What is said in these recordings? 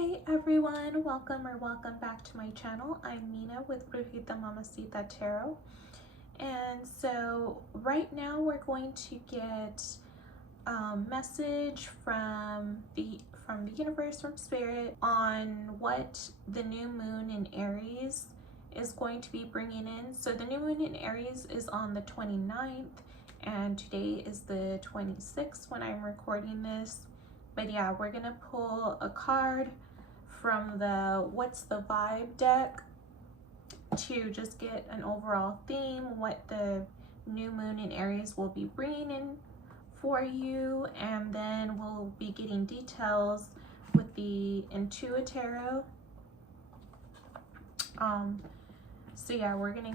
Hey everyone, welcome back to my channel. I'm Nina with Brujita Mamacita Tarot. And so right now we're going to get a message from the universe, from spirit, on what the new moon in Aries is going to be bringing in. So the new moon in Aries is on the 29th and today is the 26th when I'm recording this. But yeah, we're gonna pull a card from the What's the Vibe deck to just get an overall theme, what the new moon in Aries will be bringing in for you, and then we'll be getting details with the Intuit Tarot. So yeah, we're gonna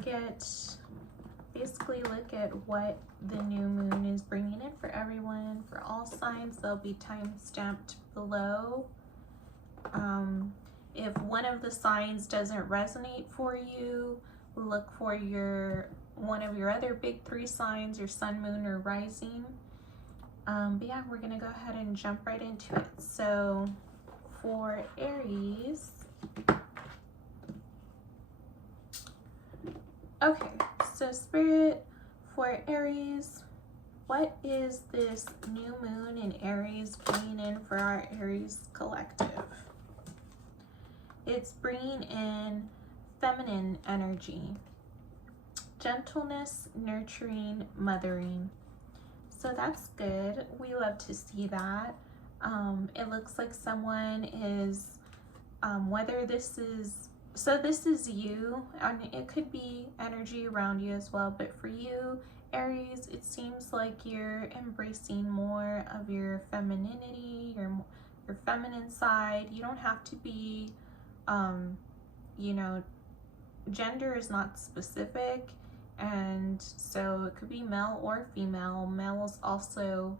basically look at what the new moon is bringing in for everyone, for all signs. They'll be time stamped below. If one of the signs doesn't resonate for you, look for one of your other big three signs, your sun, moon, or rising. But yeah, we're gonna go ahead and jump right into it. So for Aries, okay, so Spirit, for Aries, what is this new moon in Aries bringing in for our Aries collective? It's bringing in feminine energy, gentleness, nurturing, mothering. So that's good. We love to see that. It looks like someone is, whether this is, so this is you, and it could be energy around you as well, but for you, Aries, it seems like you're embracing more of your femininity, your feminine side. You don't have to be, you know, gender is not specific, and so it could be male or female. Males also,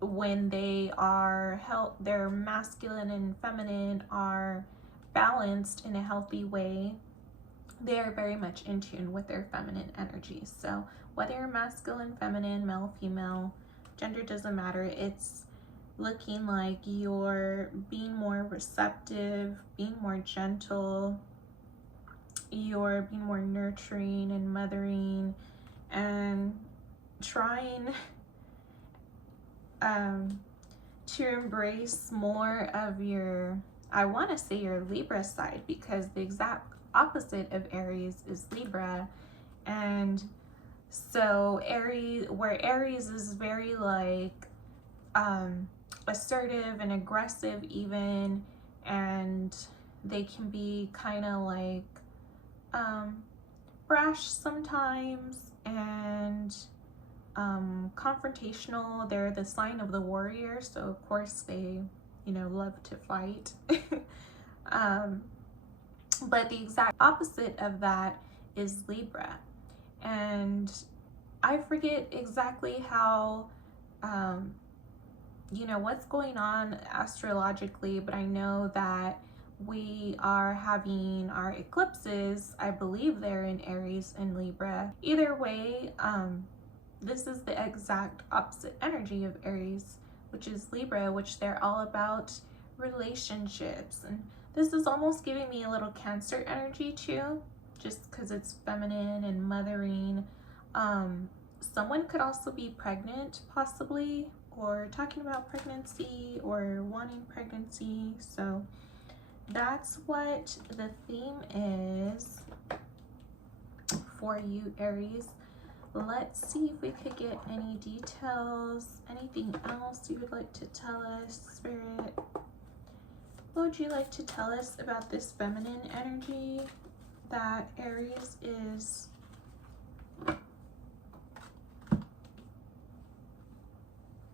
when they are their masculine and feminine are balanced in a healthy way, they are very much in tune with their feminine energy. So whether you're masculine, feminine, male, female, gender doesn't matter. It's looking like you're being more receptive, being more gentle, you're being more nurturing and mothering, and trying to embrace more of your, I want to say your Libra side, because the exact opposite of Aries is Libra. And so Aries is very like assertive and aggressive even, and they can be kind of like brash sometimes, and confrontational. They're the sign of the warrior, so of course they, love to fight. But the exact opposite of that is Libra. And I forget exactly how, what's going on astrologically, but I know that we are having our eclipses. I believe they're in Aries and Libra. Either way, this is the exact opposite energy of Aries, which is Libra, which they're all about relationships. And this is almost giving me a little Cancer energy too, just because it's feminine and mothering. Someone could also be pregnant, possibly, or talking about pregnancy or wanting pregnancy. So that's what the theme is for you, Aries. Let's see if we could get any details. Anything else you would like to tell us, Spirit? What would you like to tell us about this feminine energy that Aries is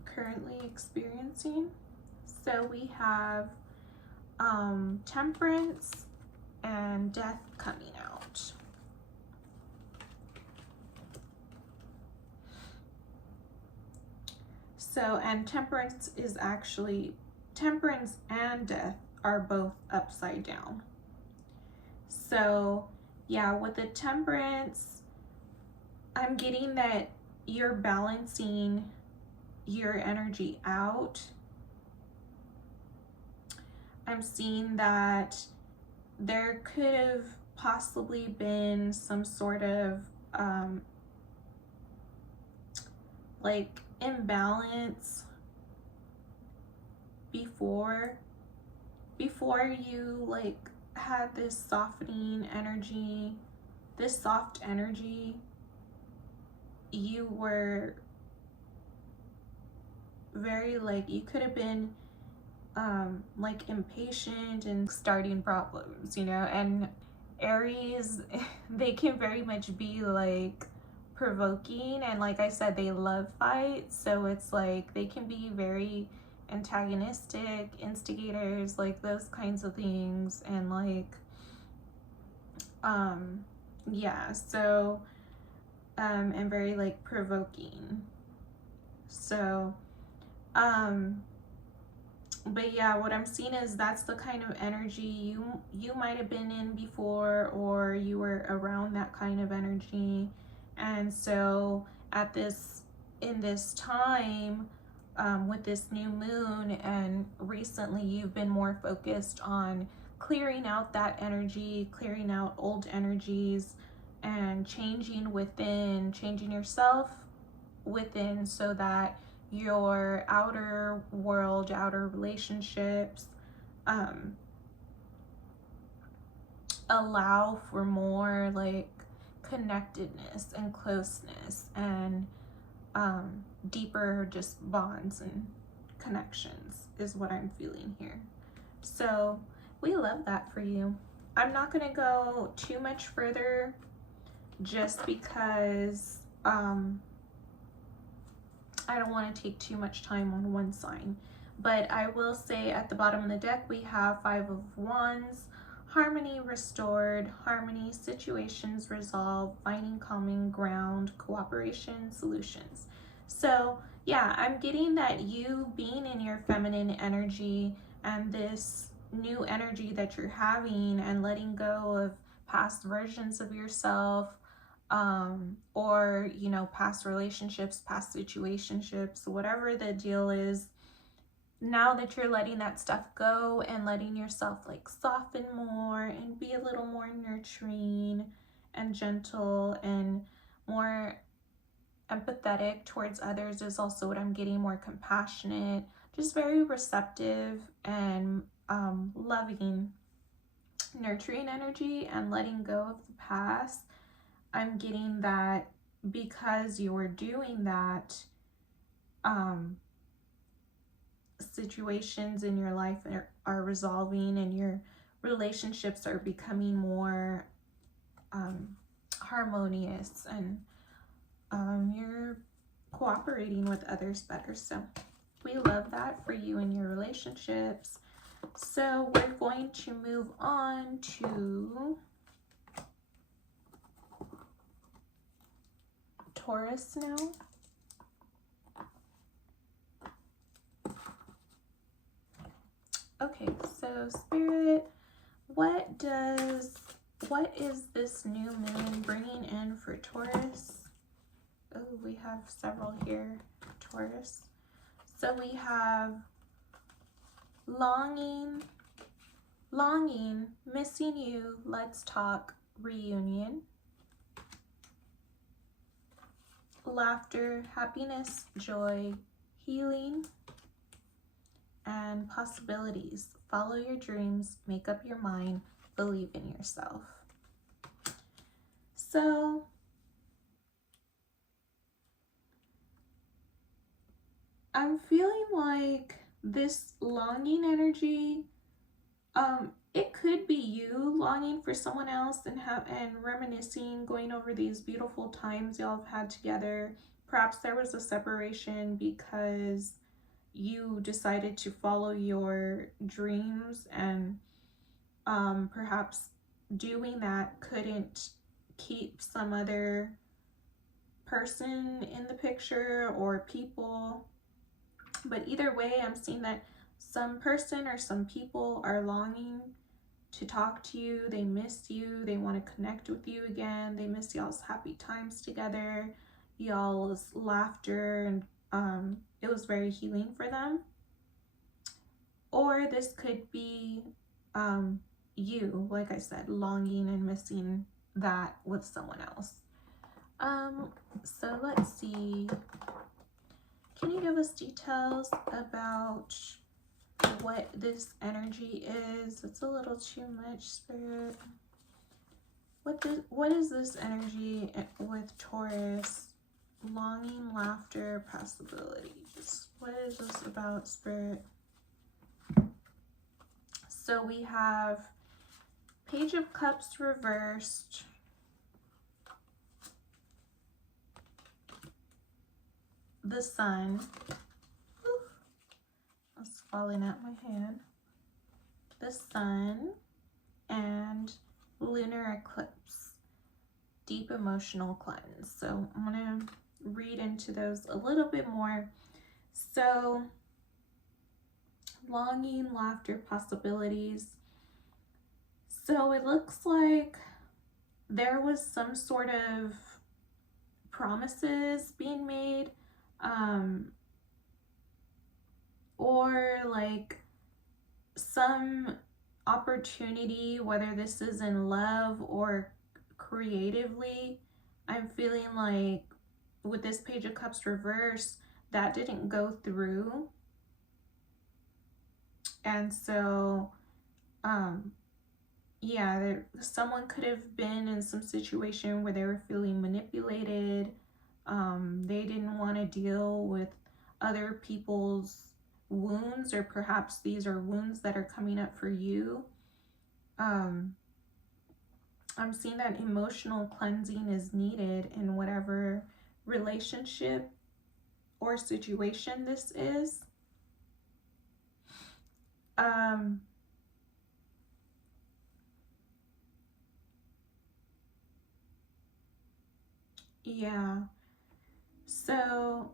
currently experiencing? So we have Temperance and Death coming out. So, and Temperance is actually, Temperance and Death are both upside down. So yeah, with the Temperance, I'm getting that you're balancing your energy out I'm seeing that there could have possibly been some sort of like imbalance before you like had this softening energy, this soft energy. You were very like, you could have been like impatient and starting problems, you know. And Aries, they can very much be like provoking, and like I said, they love fights, so it's like they can be very antagonistic, instigators, like those kinds of things. And like yeah, so and very like provoking. So but yeah, what I'm seeing is that's the kind of energy you might have been in before, or you were around that kind of energy. And so at this in this time, with this new moon, and recently you've been more focused on clearing out that energy, clearing out old energies, and changing within, changing yourself within, so that your outer world, outer relationships allow for more like connectedness and closeness, and deeper just bonds and connections is what I'm feeling here. So we love that for you. I'm not going to go too much further just because I don't want to take too much time on one sign. But I will say at the bottom of the deck we have Five of Wands, harmony restored, harmony, situations resolved, finding common ground, cooperation, solutions. So yeah, I'm getting that you being in your feminine energy and this new energy that you're having, and letting go of past versions of yourself, or you know, past relationships, past situationships, whatever the deal is. Now that you're letting that stuff go and letting yourself like soften more and be a little more nurturing and gentle and more empathetic towards others is also what I'm getting. More compassionate, just very receptive and loving, nurturing energy, and letting go of the past. I'm getting that because you're doing that, situations in your life are resolving, and your relationships are becoming more harmonious, and you're cooperating with others better. So we love that for you and your relationships. So we're going to move on to Taurus now. Okay, so Spirit, what is this new moon bringing in for Taurus? Oh, we have several here, Taurus. So we have longing, missing you, let's talk, reunion. Laughter, happiness, joy, healing, and possibilities. Follow your dreams, make up your mind, believe in yourself. So I'm feeling like this longing energy, it could be you longing for someone else and reminiscing, going over these beautiful times y'all have had together. Perhaps there was a separation because you decided to follow your dreams, and perhaps doing that couldn't keep some other person in the picture or people. But either way, I'm seeing that some person or some people are longing to talk to you. They miss you. They want to connect with you again. They miss y'all's happy times together, y'all's laughter, and it was very healing for them. Or or this could be you, like I said, longing and missing that with someone else. So let's see. Can you give us details about what this energy is? It's a little too much, Spirit. What is this energy with Taurus? Longing, laughter, possibilities. What is this about, Spirit? So we have Page of Cups reversed. The Sun. It's falling out my hand. The Sun and lunar eclipse. Deep emotional cleanse. So I'm going to read into those a little bit more. So longing, laughter, possibilities. So it looks like there was some sort of promises being made, or like some opportunity, whether this is in love or creatively. I'm feeling like with this Page of Cups reverse, that didn't go through. And so, yeah, someone could have been in some situation where they were feeling manipulated. They didn't want to deal with other people's wounds, or perhaps these are wounds that are coming up for you. I'm seeing that emotional cleansing is needed in whatever relationship or situation this is. Yeah. So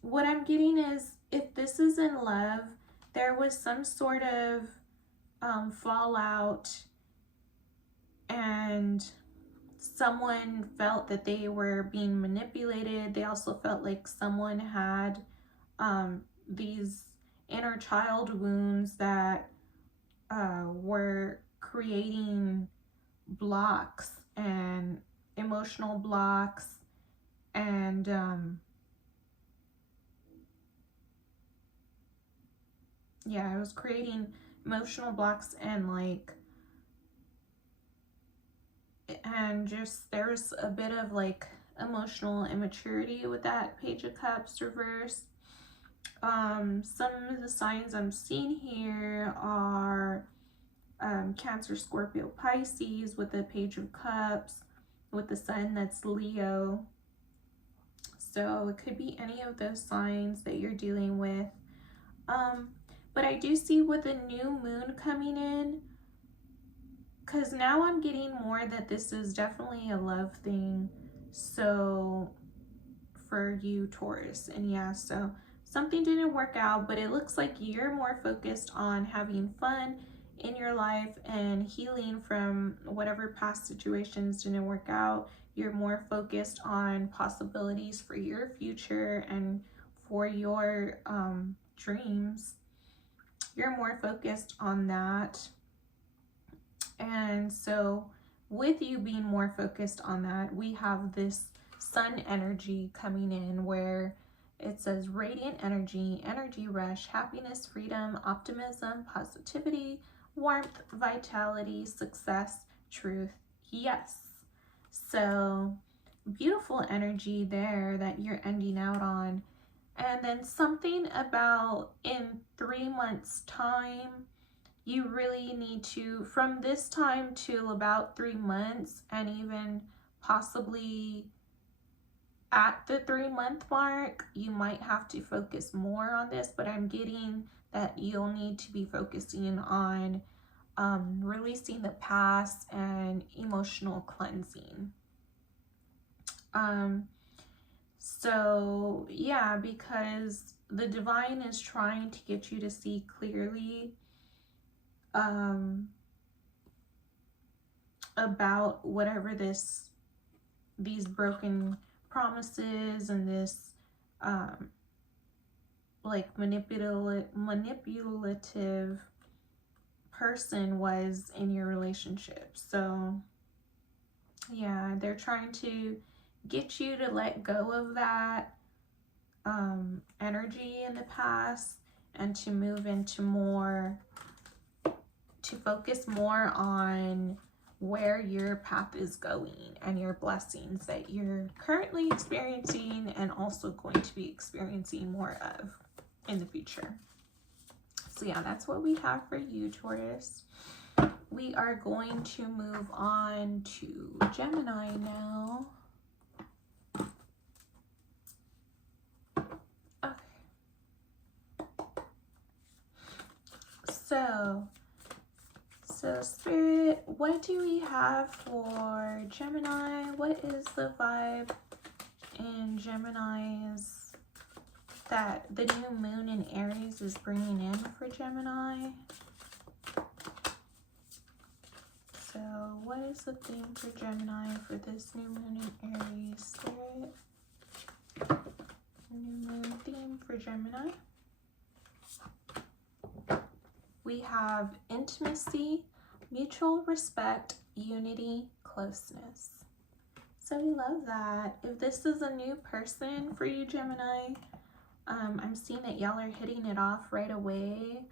what I'm getting is, if this is in love, there was some sort of fallout, and someone felt that they were being manipulated. They also felt like someone had these inner child wounds that were creating blocks and emotional blocks, and yeah, it was creating emotional blocks, and like, and just there's a bit of like emotional immaturity with that Page of Cups reverse. Some of the signs I'm seeing here are Cancer, Scorpio, Pisces with the Page of Cups, with the Sun that's Leo. So it could be any of those signs that you're dealing with. But I do see with the new moon coming in, because now I'm getting more that this is definitely a love thing. So for you, Taurus. And yeah, so something didn't work out, but it looks like you're more focused on having fun in your life and healing from whatever past situations didn't work out. You're more focused on possibilities for your future and for your dreams. You're more focused on that. And so with you being more focused on that, we have this Sun energy coming in where it says radiant energy, energy rush, happiness, freedom, optimism, positivity, warmth, vitality, success, truth, yes. So beautiful energy there that you're ending out on. And then something about in 3 months time, you really need to, from this time to about 3 months, and even possibly at the 3-month mark, you might have to focus more on this, but I'm getting that you'll need to be focusing on releasing the past and emotional cleansing. So yeah, because the divine is trying to get you to see clearly about whatever these broken promises and this like manipulative person was in your relationship. So yeah, they're trying to get you to let go of that energy in the past and to move into more, to focus more on where your path is going and your blessings that you're currently experiencing and also going to be experiencing more of in the future. So yeah, that's what we have for you, Taurus. We are going to move on to Gemini now. Okay. So Spirit, what do we have for Gemini? What is the vibe in Gemini's that the new moon in Aries is bringing in for Gemini? So what is the theme for Gemini for this new moon in Aries, Spirit? New moon theme for Gemini. We have intimacy, mutual respect, unity, closeness. So we love that. If this is a new person for you, Gemini, I'm seeing that y'all are hitting it off right away.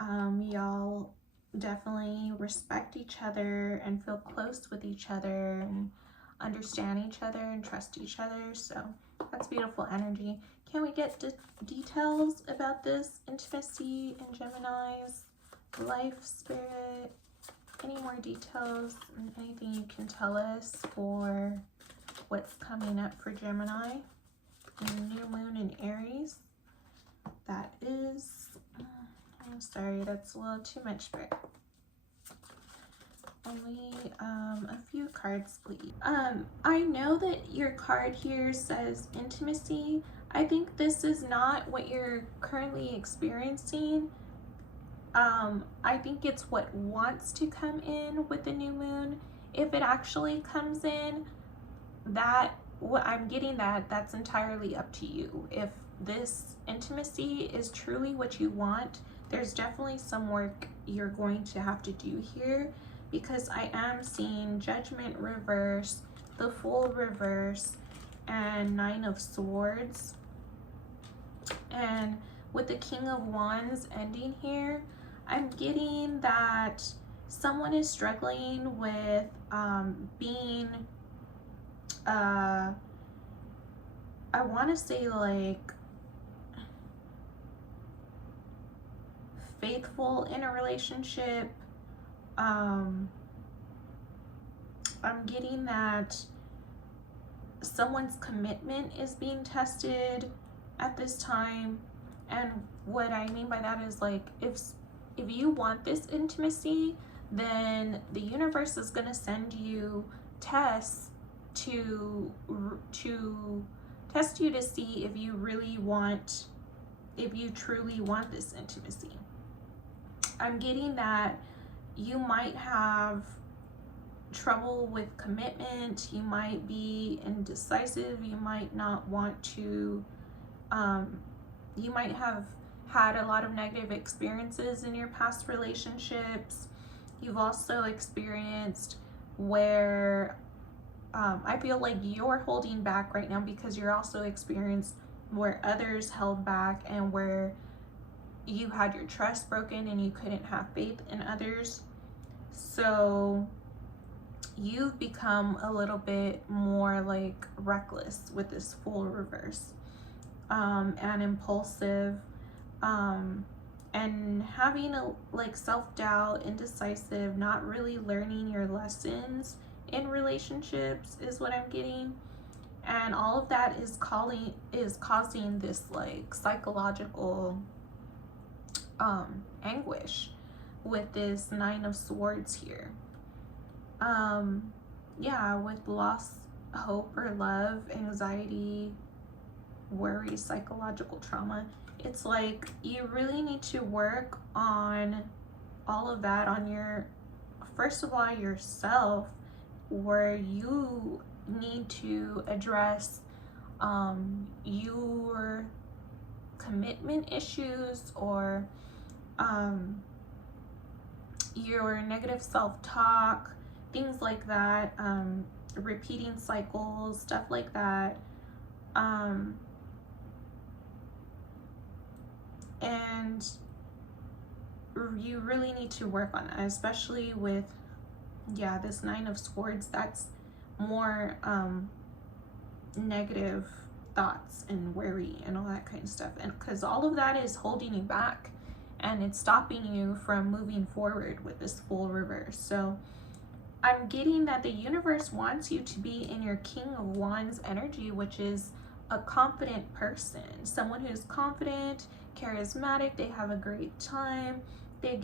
Y'all definitely respect each other and feel close with each other and understand each other and trust each other. So that's beautiful energy. Can we get details about this intimacy in Gemini's life, Spirit? Any more details and anything you can tell us for what's coming up for Gemini and new moon in Aries? That is, I'm sorry, that's a little too much, Spirit. Only a few cards, please. I know that your card here says intimacy. I think this is not what you're currently experiencing. I think it's what wants to come in with the new moon. If it actually comes in, that what I'm getting, that's entirely up to you. If this intimacy is truly what you want, there's definitely some work you're going to have to do here, because I am seeing Judgment reverse, the Fool reverse, and 9 of Swords. And with the King of Wands ending here, I'm getting that someone is struggling with being, I want to say like faithful in a relationship. I'm getting that someone's commitment is being tested at this time. And what I mean by that is, like, if you want this intimacy, then the universe is going to send you tests to test you to see if you really want, if you truly want this intimacy. I'm getting that you might have trouble with commitment, you might be indecisive, you might not want to, you might have had a lot of negative experiences in your past relationships. You've also experienced where I feel like you're holding back right now because you're also experienced where others held back and where you had your trust broken and you couldn't have faith in others. So you've become a little bit more like reckless with this Fool reverse, and impulsive, and having a like self-doubt, indecisive, not really learning your lessons in relationships is what I'm getting. And all of that is causing this like psychological anguish with this 9 of Swords here. Yeah, with loss, hope, or love, anxiety, worry, psychological trauma. It's like you really need to work on all of that on your, first of all, yourself, where you need to address your commitment issues, or your negative self-talk, things like that, repeating cycles, stuff like that. And you really need to work on that, especially with, yeah, this Nine of Swords. That's more negative thoughts and worry and all that kind of stuff, and because all of that is holding you back and it's stopping you from moving forward with this full reverse. So I'm getting that the universe wants you to be in your King of Wands energy, which is a confident person, someone who's confident, charismatic, they have a great time, they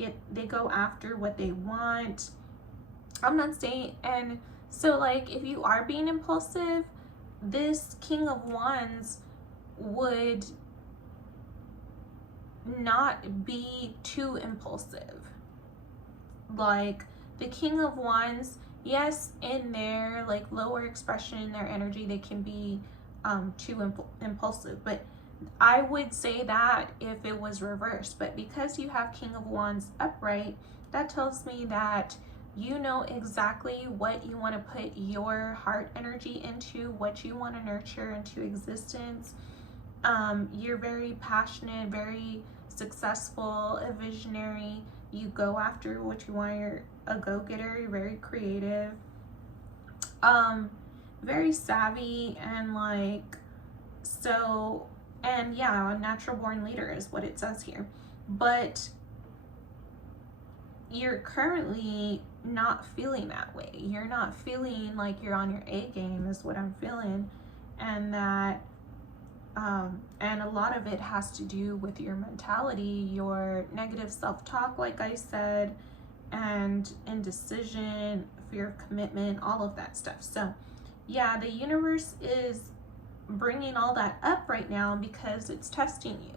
go after what they want. I'm not saying, and so like if you are being impulsive, this King of Wands would not be too impulsive. Like the King of Wands, yes, in their like lower expression in their energy, they can be too impulsive, but I would say that if it was reversed. But because you have King of Wands upright, that tells me that you know exactly what you want to put your heart energy into, what you want to nurture into existence. You're very passionate, very successful, a visionary. You go after what you want. You're a go-getter. You're very creative, very savvy, and like, so, and yeah, a natural born leader is what it says here. But you're currently not feeling that way. You're not feeling like you're on your A game, is what I'm feeling. And that and a lot of it has to do with your mentality, your negative self-talk, like I said, and indecision, fear of commitment, all of that stuff. So yeah, the universe is bringing all that up right now because it's testing you.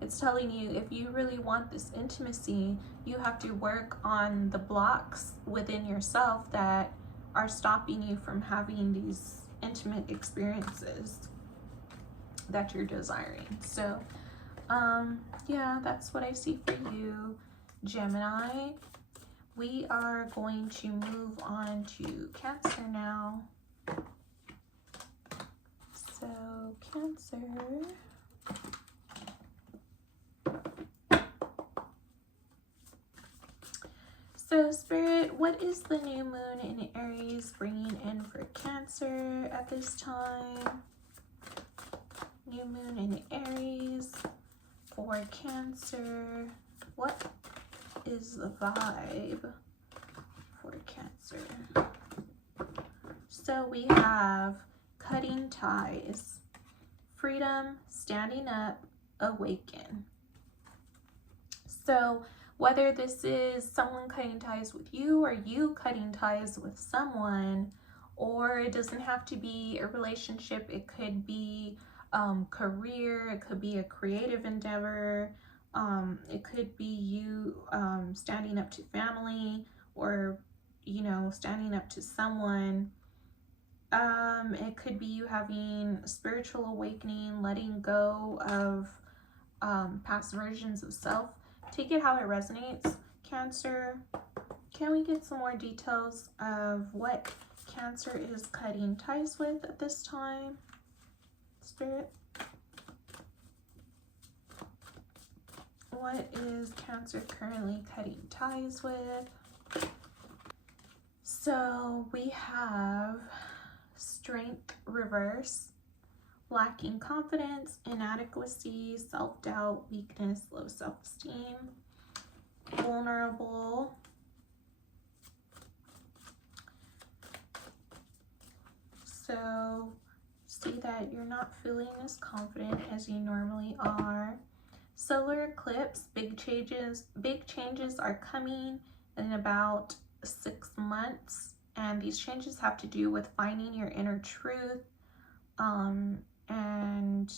It's telling you, if you really want this intimacy, you have to work on the blocks within yourself that are stopping you from having these intimate experiences that you're desiring. So yeah, that's what I see for you, Gemini. We are going to move on to Cancer now. So Cancer, so Spirit, what is the new moon in Aries bringing in for Cancer at this time? New moon in Aries for Cancer. What is the vibe for Cancer? So we have cutting ties, freedom, standing up, awaken. So whether this is someone cutting ties with you or you cutting ties with someone, or it doesn't have to be a relationship, it could be career, it could be a creative endeavor, it could be you standing up to family, or you know, standing up to someone. It could be you having spiritual awakening, letting go of past versions of self. Take it how it resonates, Cancer. Can we get some more details of what Cancer is cutting ties with at this time, Spirit? What is Cancer currently cutting ties with? So we have strength reverse, lacking confidence, inadequacy, self-doubt, weakness, low self-esteem, vulnerable, so see that you're not feeling as confident as you normally are. Solar eclipse, big changes are coming in about 6 months, and these changes have to do with finding your inner truth, and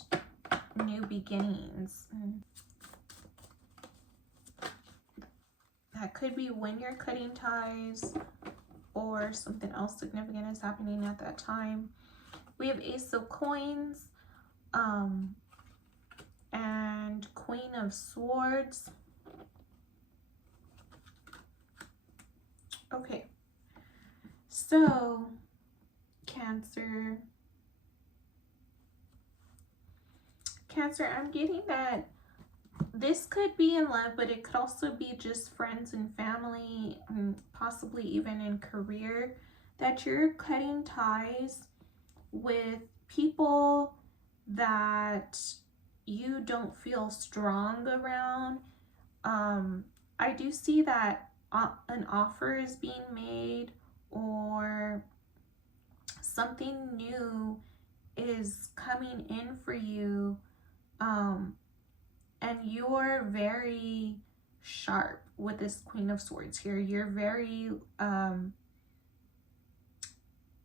new beginnings. That could be when you're cutting ties, or something else significant is happening at that time. We have Ace of Coins, and of Swords. Okay, so Cancer, I'm getting that this could be in love, but it could also be just friends and family, and possibly even in career, that you're cutting ties with people that you don't feel strong around. I do see that an offer is being made, or something new is coming in for you, and you're very sharp with this Queen of Swords here. You're very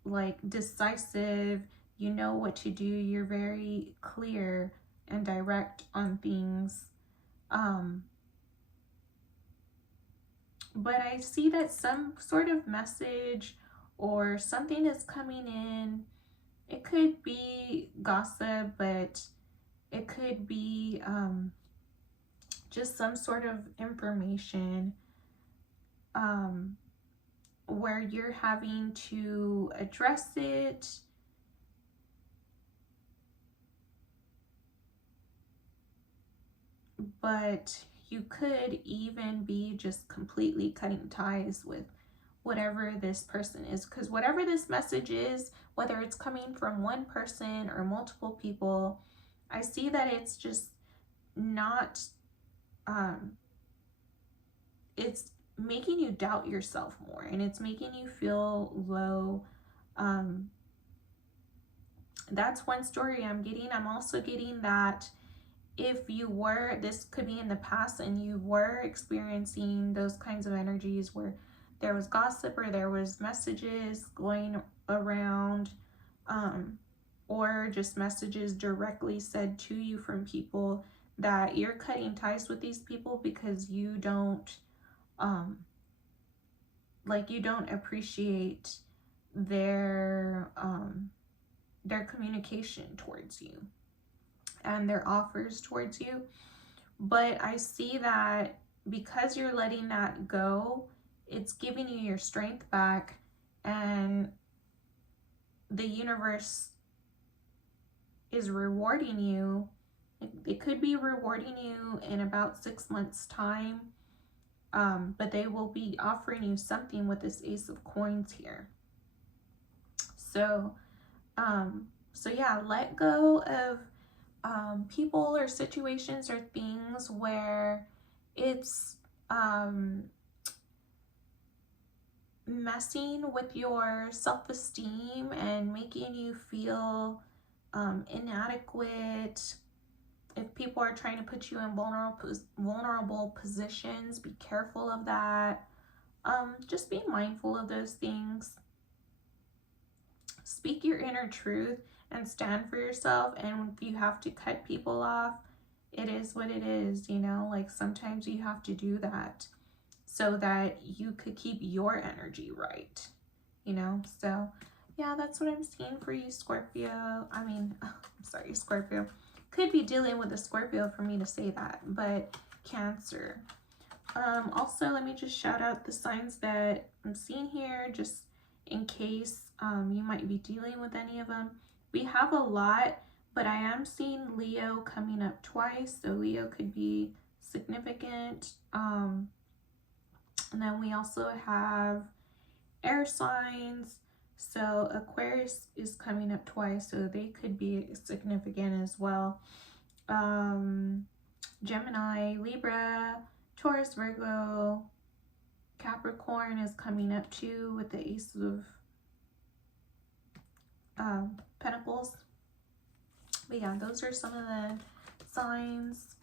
like decisive. You know what to do. You're very clear and direct on things. But I see that some sort of message or something is coming in. It could be gossip, but it could be just some sort of information where you're having to address it. But you could even be just completely cutting ties with whatever this person is, because whatever this message is, whether it's coming from one person or multiple people, I see that it's just not it's making you doubt yourself more, and it's making you feel low. That's one story I'm getting. I'm also getting that if you were, this could be in the past, and you were experiencing those kinds of energies where there was gossip or there was messages going around, or just messages directly said to you from people, that you're cutting ties with these people because you don't you don't appreciate their communication towards you and their offers towards you. But I see that because you're letting that go, it's giving you your strength back, and the universe is rewarding you. It could be rewarding you in about 6 months' time, but they will be offering you something with this Ace of Coins here. So yeah, let go of people or situations or things where it's messing with your self-esteem and making you feel inadequate. If people are trying to put you in vulnerable positions, be careful of that. Just be mindful of those things. Speak your inner truth and stand for yourself. And if you have to cut people off, it is what it is, you know? Like, sometimes you have to do that so that you could keep your energy right, you know? So yeah, that's what I'm seeing for you, Scorpio. Scorpio. Could be dealing with a Scorpio for me to say that, but Cancer. Also, let me just shout out the signs that I'm seeing here, just in case you might be dealing with any of them. We have a lot, but I am seeing Leo coming up twice, so Leo could be significant. And then we also have air signs, so Aquarius is coming up twice, so they could be significant as well. Gemini, Libra, Taurus, Virgo, Capricorn is coming up too with the Ace of Pentacles. But yeah, those are some of the signs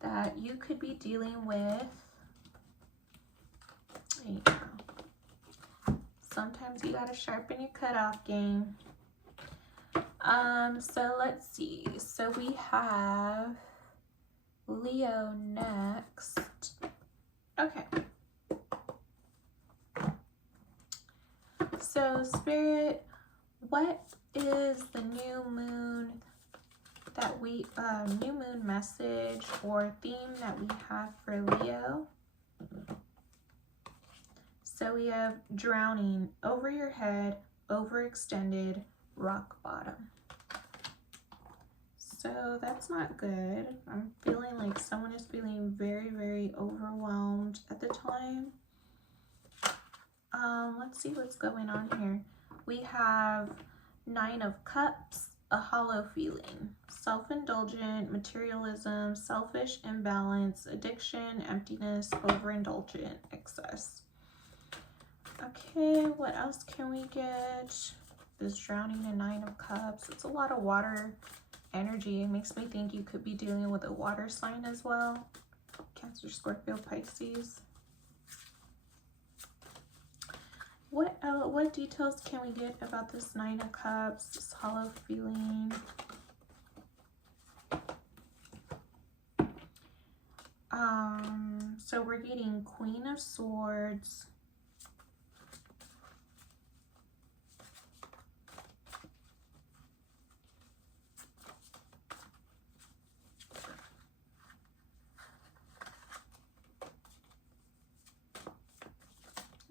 that you could be dealing with. There you go. Sometimes you gotta sharpen your cutoff game. So let's see. So we have Leo next. Okay. So Spirit, what is the new moon new moon message or theme that we have for Leo. So we have drowning, over your head, overextended, rock bottom. So that's not good. I'm feeling like someone is feeling very, very overwhelmed at the time. Let's see what's going on here. We have 9 of Cups, a hollow feeling, self-indulgent, materialism, selfish, imbalance, addiction, emptiness, overindulgent, excess. Okay, what else can we get? This drowning and 9 of Cups. It's a lot of water energy. It makes me think you could be dealing with a water sign as well. Cancer, Scorpio, Pisces. What details can we get about this 9 of Cups, this hollow feeling? So we're getting Queen of Swords.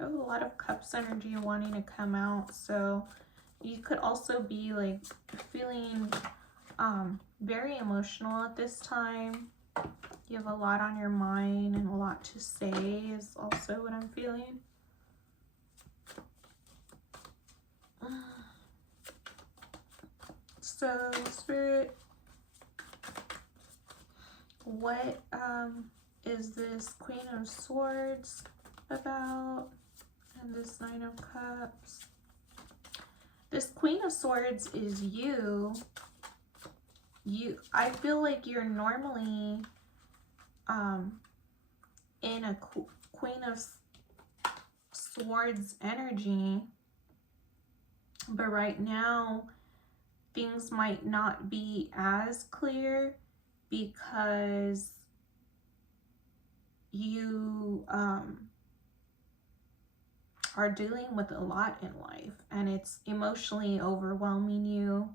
A lot of Cups energy wanting to come out, so you could also be like feeling very emotional at this time. You have a lot on your mind and a lot to say is also what I'm feeling. So Spirit, what is this Queen of Swords about? And this 9 of Cups. This Queen of Swords is you. I feel like you're normally in a Queen of Swords energy, but right now things might not be as clear because you are dealing with a lot in life and it's emotionally overwhelming you.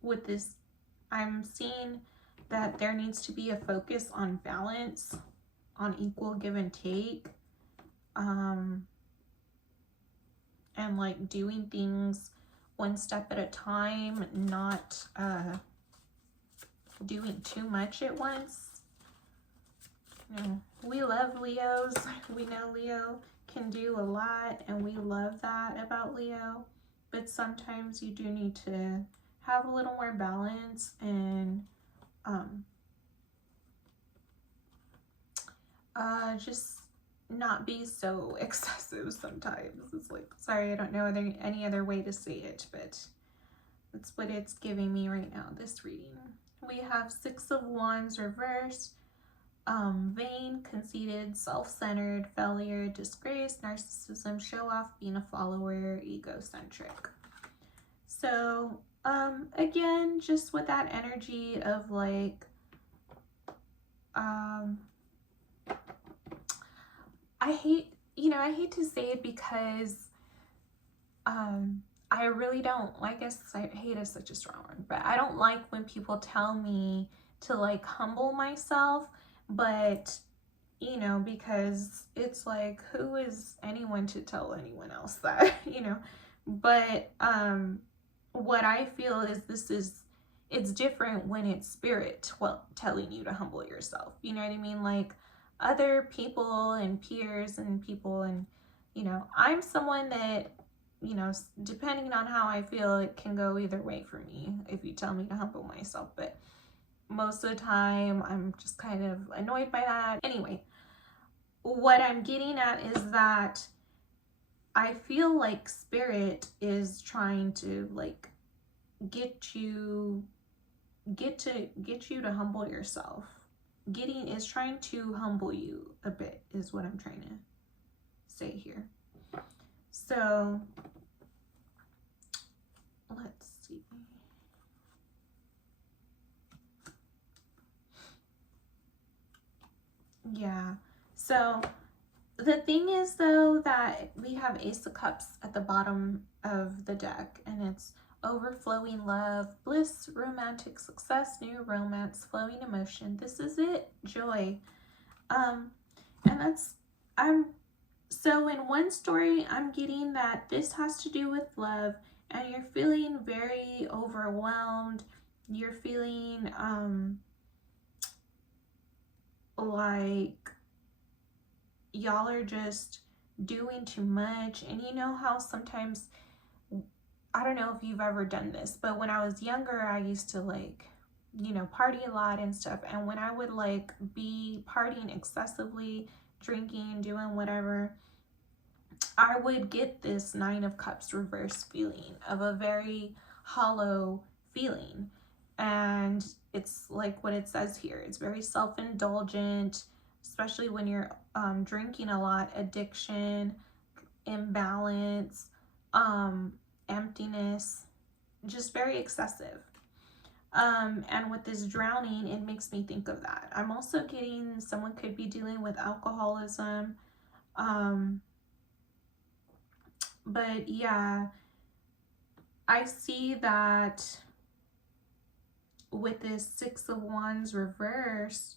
With this, I'm seeing that there needs to be a focus on balance, on equal give and take, and like doing things one step at a time, not doing too much at once. You know, we love Leos. We know Leo can do a lot and we love that about Leo, but sometimes you do need to have a little more balance and just not be so excessive sometimes. It's like, sorry, I don't know any other way to say it, but that's what it's giving me right now, this reading. We have 6 of Wands reversed, vain, conceited, self-centered, failure, disgrace, narcissism, show off, being a follower, egocentric. So again, just with that energy of like I hate to say it because I really don't, I guess hate is such a strong word, but I don't like when people tell me to like humble myself, but you know, because it's like, who is anyone to tell anyone else that, you know? But what I feel is it's different when it's spirit telling you to humble yourself. You know what I mean? Like other people and peers and people, and you know, I'm someone that, you know, depending on how I feel, it can go either way for me if you tell me to humble myself, but most of the time I'm just kind of annoyed by that. Anyway, what I'm getting at is that I feel like spirit is trying to like get you to humble yourself. Is trying to humble you a bit is what I'm trying to say here. So let's see. Yeah, so The thing is, though, that we have Ace of Cups at the bottom of the deck, and it's overflowing love, bliss, romantic success, new romance, flowing emotion. This is it, joy. Um, and that's, I'm, so in one story, I'm getting that this has to do with love, and you're feeling very overwhelmed. You're feeling, like y'all are just doing too much. And you know how sometimes, I don't know if you've ever done this, but when I was younger, I used to like, you know, party a lot and stuff. And when I would like be partying excessively, drinking, doing whatever, I would get this Nine of Cups reverse feeling of a very hollow feeling. And it's like what it says here. It's very self-indulgent, especially when you're drinking a lot, addiction, imbalance, emptiness, just very excessive. And with this drowning, it makes me think of that. I'm also getting someone could be dealing with alcoholism. But yeah, I see that with this Six of Wands reversed,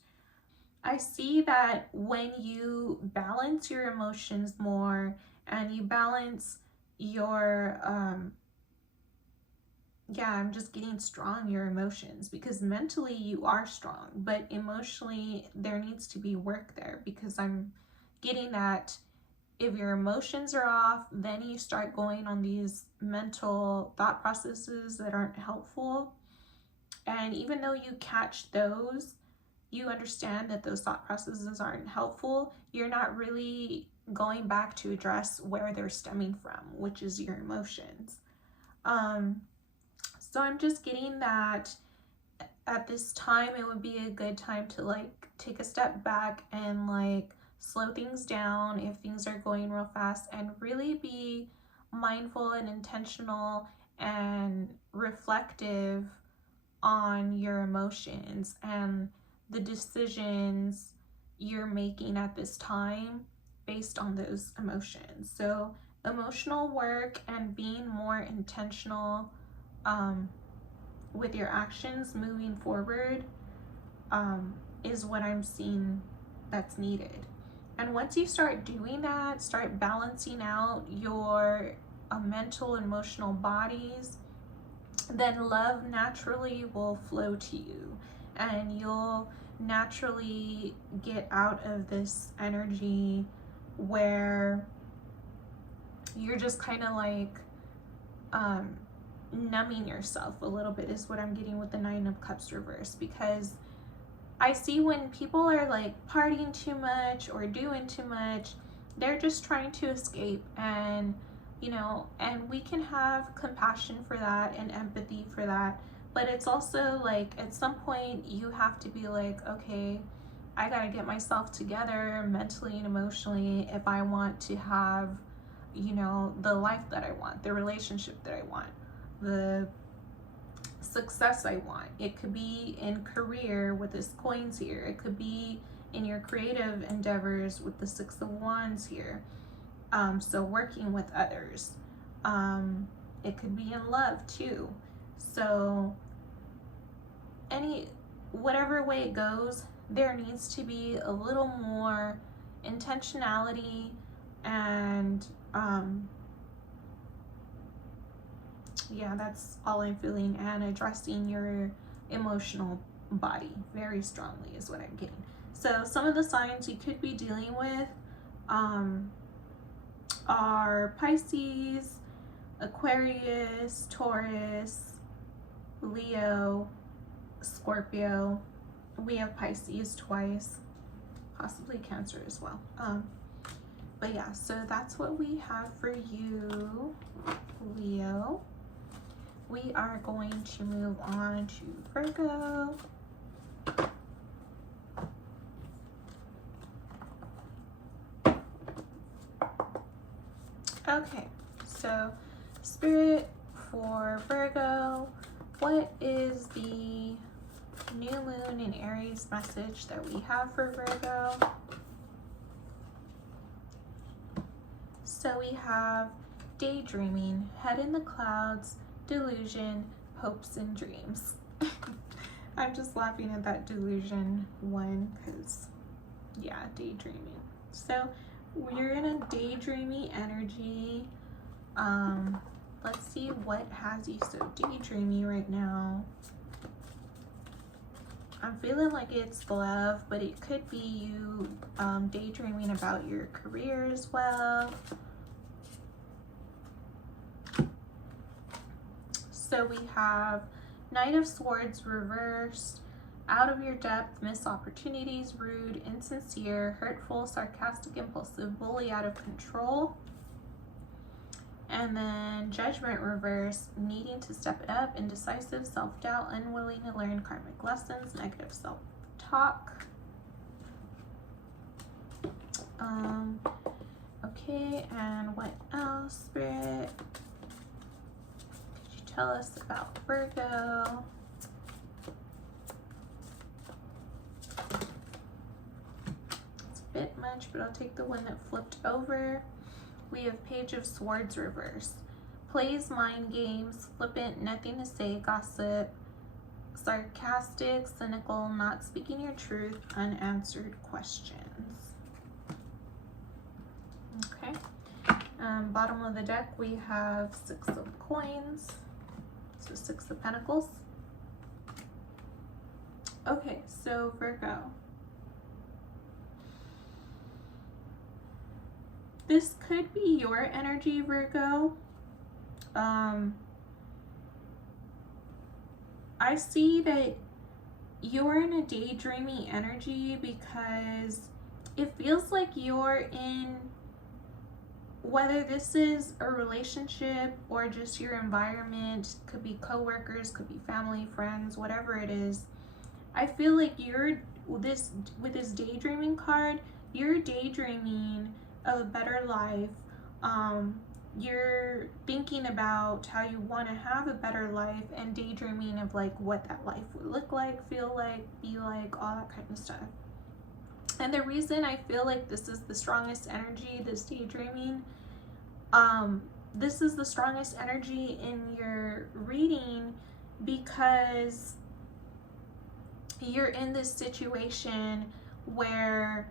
I see that when you balance your emotions more and you balance your, yeah, I'm just getting strong, your emotions, because mentally you are strong, but emotionally there needs to be work there, because I'm getting that if your emotions are off, then you start going on these mental thought processes that aren't helpful. And even though you catch those, you understand that those thought processes aren't helpful, you're not really going back to address where they're stemming from, which is your emotions. So I'm just getting that at this time it would be a good time to like take a step back and like slow things down if things are going real fast, and really be mindful and intentional and reflective on your emotions and the decisions you're making at this time based on those emotions. So emotional work and being more intentional with your actions moving forward is what I'm seeing that's needed. And once you start doing that, start balancing out your mental and emotional bodies, then love naturally will flow to you, and you'll naturally get out of this energy where you're just kind of like numbing yourself a little bit, is what I'm getting with the Nine of Cups reverse. Because I see when people are like partying too much or doing too much, they're just trying to escape. And you know, and we can have compassion for that and empathy for that, but it's also like at some point you have to be like, okay, I gotta get myself together mentally and emotionally if I want to have, you know, the life that I want, the relationship that I want, the success I want. It could be in career with this coins here. It could be in your creative endeavors with the Six of Wands here. So working with others. It could be in love too. So whatever way it goes, there needs to be a little more intentionality and yeah, that's all I'm feeling. And addressing your emotional body very strongly is what I'm getting. So some of the signs you could be dealing with are Pisces, Aquarius, Taurus, Leo, Scorpio. We have Pisces twice, possibly Cancer as well. But yeah, so that's what we have for you, Leo. We are going to move on to Virgo. Okay, so Spirit for Virgo, what is the new moon in Aries message that we have for Virgo? So we have daydreaming, head in the clouds, delusion, hopes and dreams. I'm just laughing at that delusion one because, yeah, daydreaming. So we're in a daydreamy energy. Let's see what has you so daydreamy right now. I'm feeling like it's love, but it could be you daydreaming about your career as well. So we have Knight of Swords reversed, out of your depth, missed opportunities, rude, insincere, hurtful, sarcastic, impulsive, bully, out of control. And then Judgment reverse, needing to step it up, indecisive, self-doubt, unwilling to learn karmic lessons, negative self-talk. Okay, and what else, Spirit? Could you tell us about Virgo? It's a bit much, but I'll take the one that flipped over. We have Page of Swords reverse. Plays mind games, flippant, nothing to say, gossip, sarcastic, cynical, not speaking your truth, unanswered questions. Okay. Bottom of the deck, we have 6 of coins. So 6 of pentacles. Okay, so Virgo. This could be your energy, Virgo. I see that you're in a daydreamy energy because it feels like you're in, whether this is a relationship or just your environment, could be coworkers, could be family, friends, whatever it is. I feel like you're with this daydreaming card, you're daydreaming of a better life. You're thinking about how you want to have a better life and daydreaming of like what that life would look like, feel like, be like, all that kind of stuff. And the reason I feel like this is the strongest energy, this daydreaming, this is the strongest energy in your reading because you're in this situation where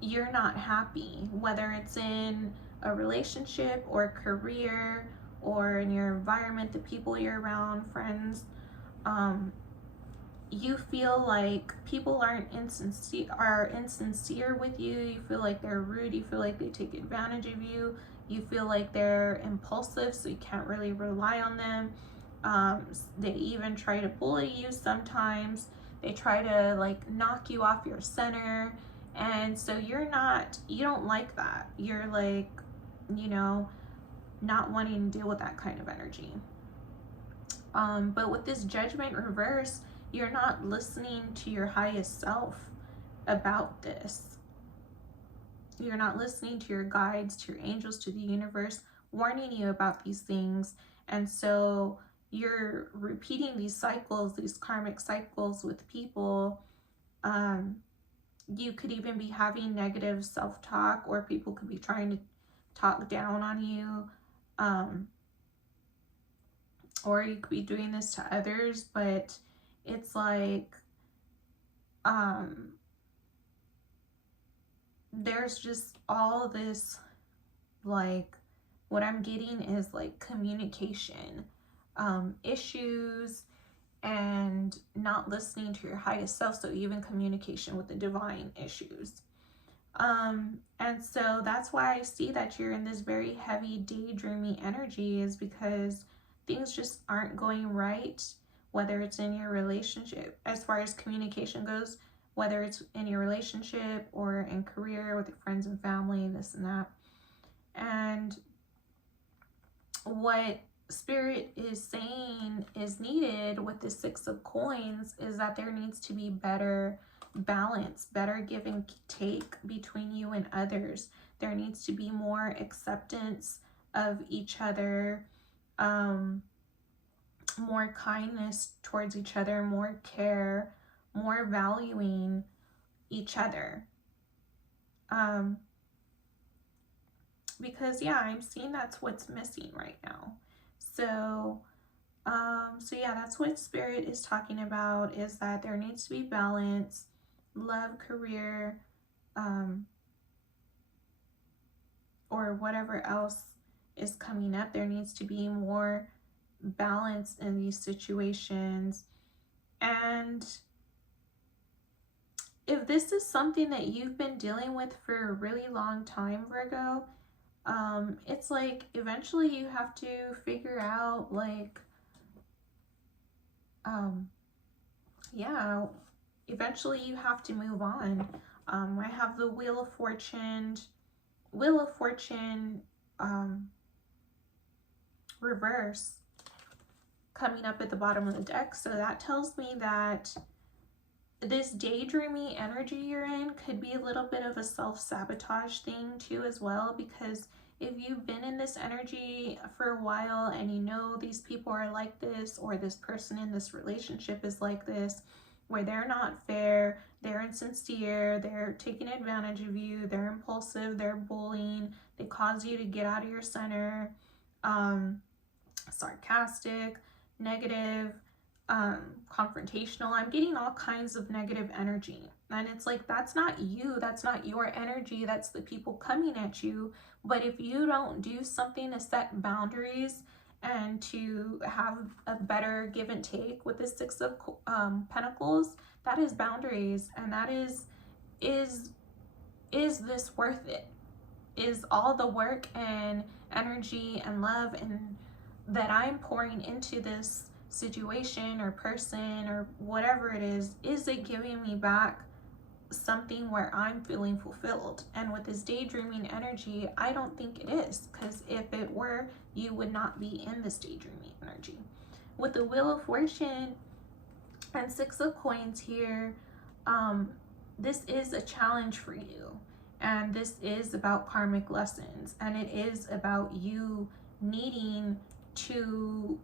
you're not happy, whether it's in a relationship or career or in your environment, the people you're around, friends. You feel like people are insincere with you. You feel like they're rude. You feel like they take advantage of you. You feel like they're impulsive, so you can't really rely on them. They even try to bully you sometimes. They try to like knock you off your center. And so you don't like that. You're like, not wanting to deal with that kind of energy. But with this Judgment reverse, you're not listening to your highest self about this. You're not listening to your guides, to your angels, to the universe, warning you about these things. And so you're repeating these cycles, these karmic cycles with people. You could even be having negative self-talk, or people could be trying to talk down on you. Or you could be doing this to others, but it's like, there's just all this, like, what I'm getting is like communication issues and not listening to your highest self. So even communication with the divine issues. And so that's why I see that you're in this very heavy daydreamy energy, is because things just aren't going right, whether it's in your relationship, as far as communication goes, whether it's in your relationship or in career with your friends and family, this and that. And what Spirit is saying is needed with the 6 of coins is that there needs to be better balance, better give and take between you and others. There needs to be more acceptance of each other, more kindness towards each other, more care, more valuing each other. because yeah, I'm seeing that's what's missing right now. So so yeah, that's what Spirit is talking about, is that there needs to be balance, love, career, um, or whatever else is coming up. There needs to be more balance in these situations. And if this is something that you've been dealing with for a really long time, Virgo, it's like eventually you have to figure out, like, yeah, eventually you have to move on. I have the Wheel of Fortune reverse coming up at the bottom of the deck. So that tells me that this daydreamy energy you're in could be a little bit of a self-sabotage thing too as well, because if you've been in this energy for a while and you know these people are like this, or this person in this relationship is like this, where they're not fair, they're insincere, they're taking advantage of you, they're impulsive, they're bullying, they cause you to get out of your center, sarcastic, negative, confrontational. I'm getting all kinds of negative energy. And it's like, that's not you, that's not your energy, that's the people coming at you. But if you don't do something to set boundaries and to have a better give and take with the Six of Pentacles, that is boundaries. And that is this worth it? Is all the work and energy and love and that I'm pouring into this situation or person or whatever it is it giving me back something where I'm feeling fulfilled? And with this daydreaming energy, I don't think it is, because if it were, you would not be in this daydreaming energy. With the Wheel of Fortune and Six of Coins here, this is a challenge for you, and this is about karmic lessons, and it is about you needing to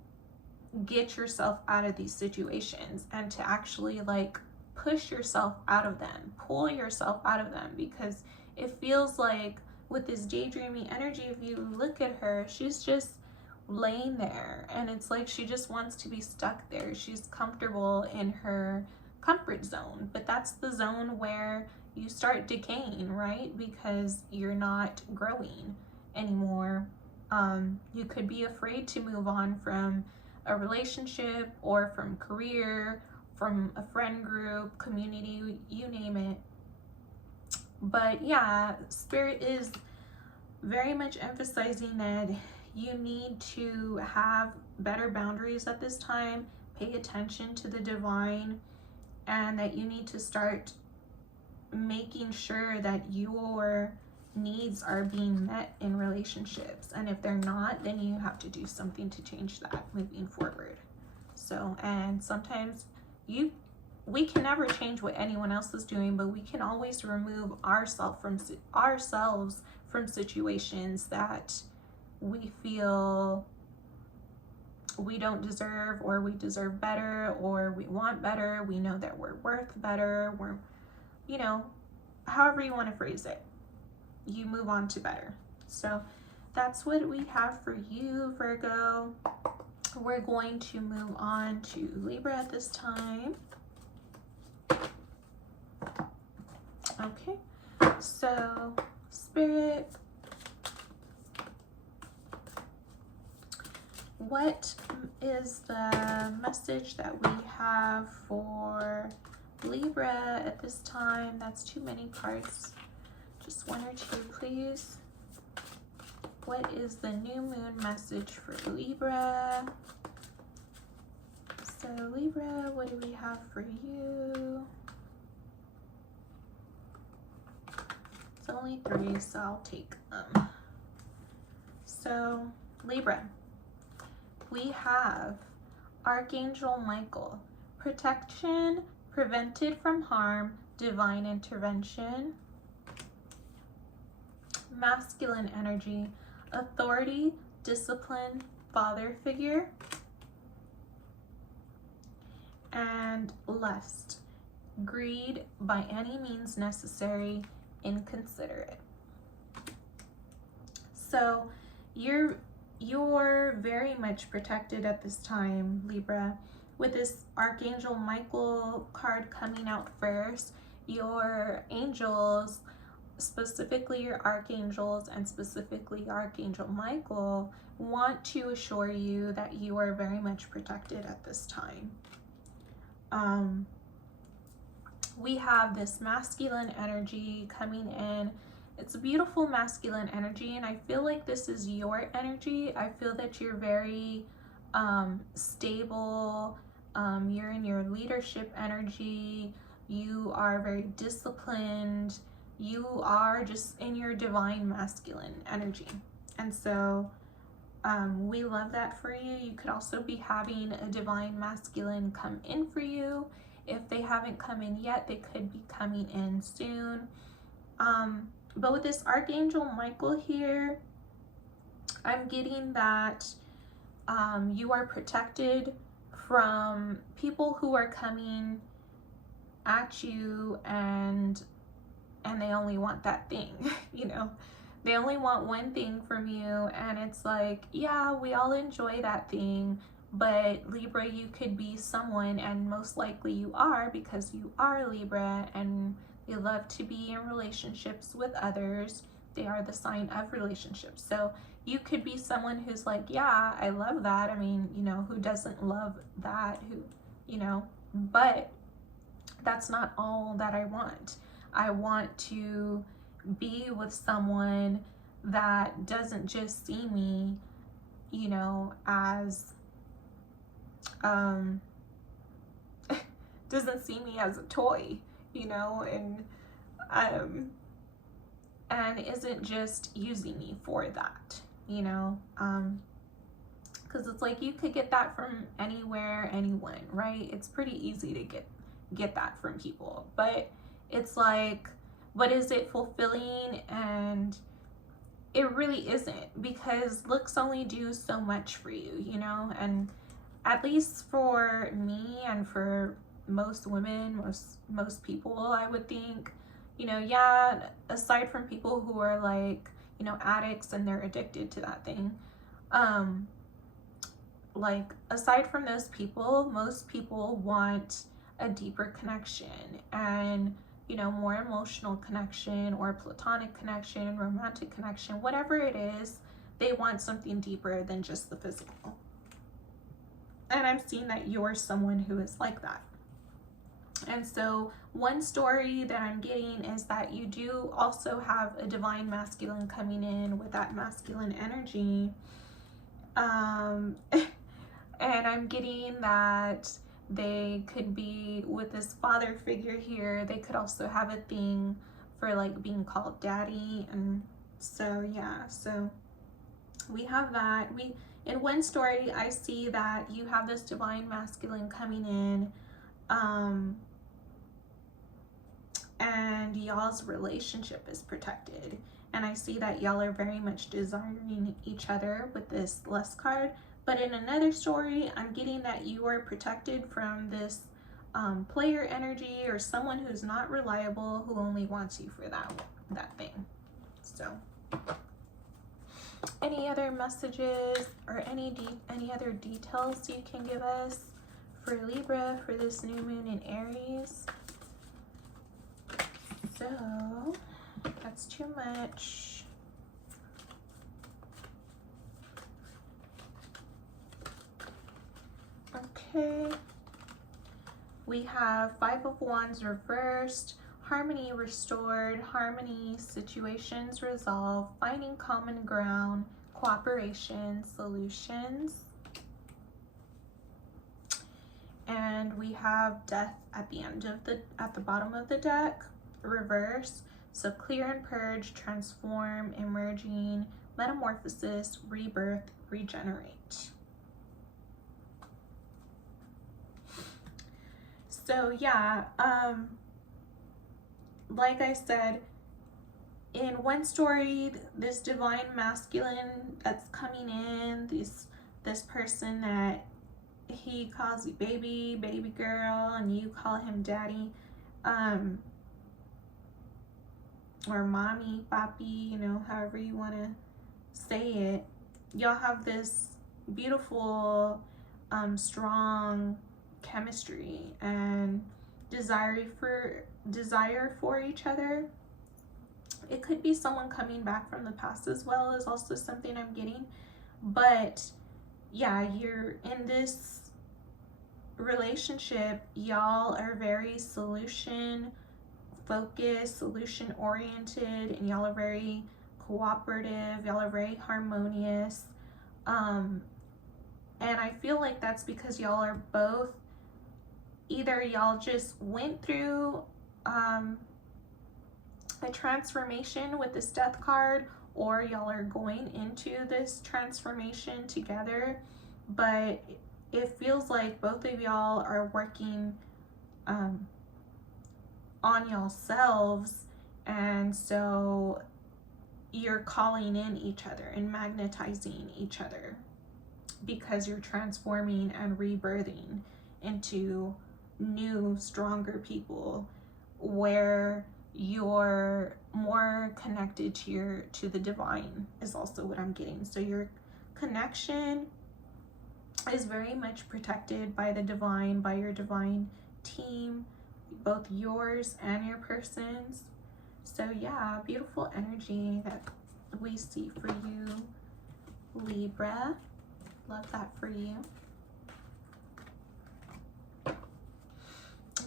get yourself out of these situations and to actually like push yourself out of them, pull yourself out of them, because it feels like with this daydreaming energy, if you look at her, she's just laying there, and it's like she just wants to be stuck there. She's comfortable in her comfort zone, but that's the zone where you start decaying, right? Because you're not growing anymore. You could be afraid to move on from a relationship or from career, from a friend group, community, you name it. But yeah, Spirit is very much emphasizing that you need to have better boundaries at this time, pay attention to the divine, and that you need to start making sure that your needs are being met in relationships. And if they're not, then you have to do something to change that moving forward. So, and sometimes we can never change what anyone else is doing, but we can always remove ourselves from situations that we feel we don't deserve, or we deserve better, or we want better, we know that we're worth better, we're, you know, however you want to phrase it, you move on to better. So that's what we have for you, Virgo. We're going to move on to Libra at this time. Okay, so Spirit, what is the message that we have for Libra at this time? That's too many cards. Just one or two, please. What is the new moon message for Libra? So Libra, what do we have for you? It's only 3, so I'll take them. So Libra, we have Archangel Michael, protection, prevented from harm, divine intervention. Masculine energy, authority, discipline, father figure. And lust, greed, by any means necessary, inconsiderate. So you're very much protected at this time, Libra. With this Archangel Michael card coming out first, your angels, specifically your archangels and specifically Archangel Michael, want to assure you that you are very much protected at this time. We have this masculine energy coming in. It's a beautiful masculine energy, and I feel like this is your energy. I feel that you're very stable. You're in your leadership energy. You are very disciplined. You are just in your divine masculine energy. And so we love that for you. You could also be having a divine masculine come in for you. If they haven't come in yet, they could be coming in soon. But with this Archangel Michael here, I'm getting that you are protected from people who are coming at you and they only want that thing, you know. They only want one thing from you, and it's like, yeah, we all enjoy that thing, but Libra, you could be someone, and most likely you are, because you are Libra, and they love to be in relationships with others. They are the sign of relationships. So you could be someone who's like, yeah, I love that. I mean, you know, who doesn't love that? Who, you know, but that's not all that I want. I want to be with someone that doesn't just see me, you know, as doesn't see me as a toy, you know, and isn't just using me for that, you know, because it's like you could get that from anywhere, anyone, right? It's pretty easy to get that from people, but it's like, but is it fulfilling? And it really isn't, because looks only do so much for you, you know. And at least for me and for most women, most people, I would think, you know, yeah, aside from people who are like, you know, addicts and they're addicted to that thing, like aside from those people, most people want a deeper connection, and you know, more emotional connection or platonic connection, romantic connection, whatever it is, they want something deeper than just the physical. And I'm seeing that you're someone who is like that. And so one story that I'm getting is that you do also have a divine masculine coming in with that masculine energy. And I'm getting that they could be with this father figure here. They could also have a thing for like being called daddy. And so yeah, so we have that. In one story, I see that you have this divine masculine coming in, and y'all's relationship is protected. And I see that y'all are very much desiring each other with this lust card. But in another story, I'm getting that you are protected from this player energy, or someone who's not reliable, who only wants you for that thing. So any other messages or any other details you can give us for Libra for this new moon in Aries? So that's too much. Okay, we have Five of Wands reversed, harmony restored, harmony, situations resolved, finding common ground, cooperation, solutions. And we have Death at the end of at the bottom of the deck, reverse. So clear and purge, transform, emerging, metamorphosis, rebirth, regenerate. So yeah, like I said, in one story, this divine masculine that's coming in, this person that he calls you baby girl, and you call him daddy, or mommy, papi, you know, however you want to say it, y'all have this beautiful, strong chemistry and desire for each other. It could be someone coming back from the past as well, is also something I'm getting. But yeah, you're in this relationship, y'all are very solution focused, solution oriented, and y'all are very cooperative, y'all are very harmonious. And I feel like that's because y'all are both, either y'all just went through a transformation with this death card, or y'all are going into this transformation together. But it feels like both of y'all are working on y'all selves, and so you're calling in each other and magnetizing each other because you're transforming and rebirthing into new, stronger people, where you're more connected to the divine is also what I'm getting. So your connection is very much protected by the divine, by your divine team, both yours and your person's. So yeah, beautiful energy that we see for you, Libra. Love that for you.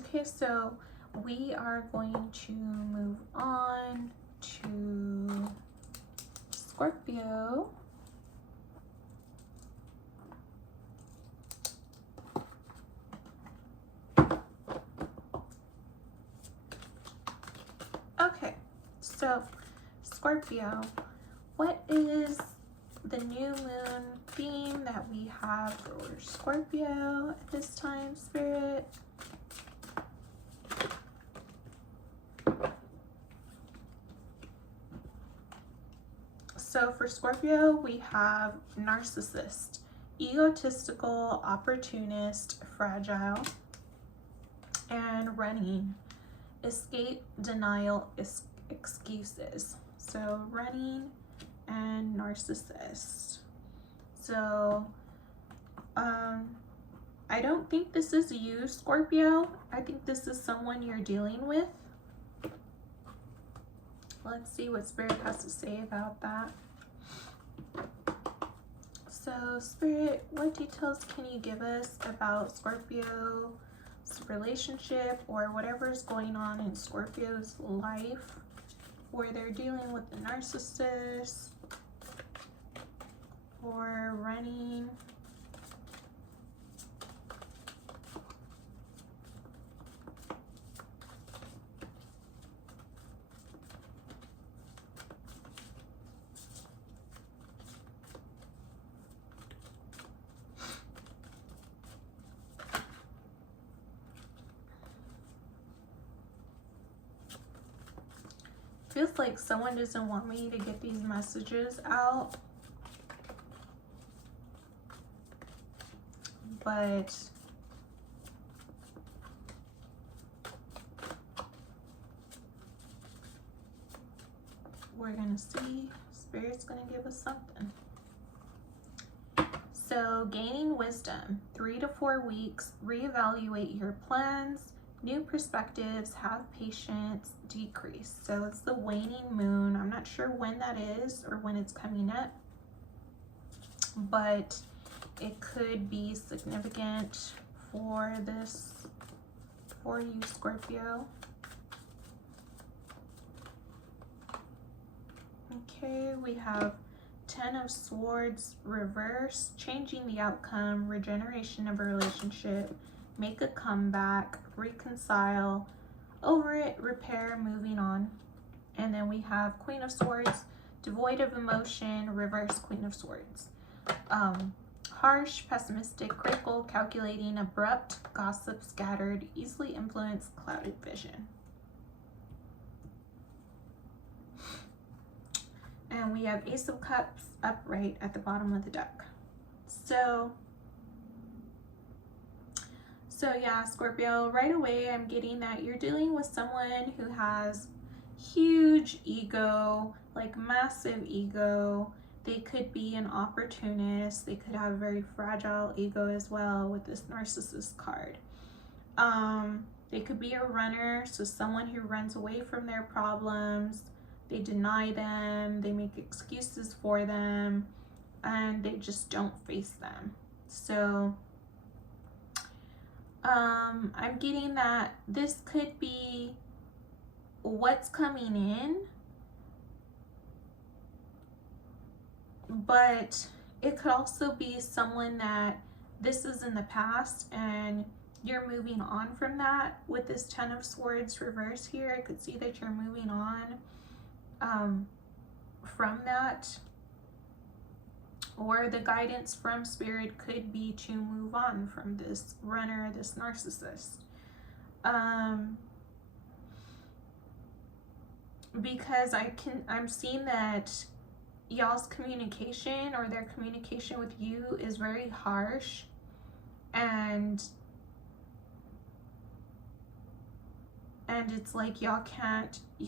Okay, so we are going to move on to Scorpio. Okay, so Scorpio, what is the new moon theme that we have for Scorpio at this time, Spirit? So for Scorpio, we have narcissist, egotistical, opportunist, fragile, and running, escape, denial, excuses. So running and narcissist. So I don't think this is you, Scorpio. I think this is someone you're dealing with. Let's see what Spirit has to say about that. So Spirit, what details can you give us about Scorpio's relationship, or whatever is going on in Scorpio's life, where they're dealing with the narcissist or running? Feels like someone doesn't want me to get these messages out, but we're gonna see. Spirit's gonna give us something. So gaining wisdom, 3 to 4 weeks, reevaluate your plans, new perspectives, have patience, decrease. So it's the waning moon. I'm not sure when that is or when it's coming up, but it could be significant for this, for you, Scorpio. Okay, we have 10 of Swords reverse, changing the outcome, regeneration of a relationship, make a comeback, reconcile, over it, repair, moving on. And then we have Queen of Swords, devoid of emotion, reverse Queen of Swords. Harsh, pessimistic, critical, calculating, abrupt, gossip, scattered, easily influenced, clouded vision. And we have Ace of Cups upright at the bottom of the deck. So yeah, Scorpio, right away I'm getting that you're dealing with someone who has huge ego, like massive ego. They could be an opportunist. They could have a very fragile ego as well with this narcissist card. They could be a runner, so someone who runs away from their problems. They deny them, they make excuses for them, and they just don't face them. So I'm getting that this could be what's coming in, but it could also be someone that this is in the past and you're moving on from that. With this Ten of Swords reverse here, I could see that you're moving on from that, or the guidance from Spirit could be to move on from this runner, this narcissist. Because I'm seeing that y'all's communication, or their communication with you, is very harsh, and it's like y'all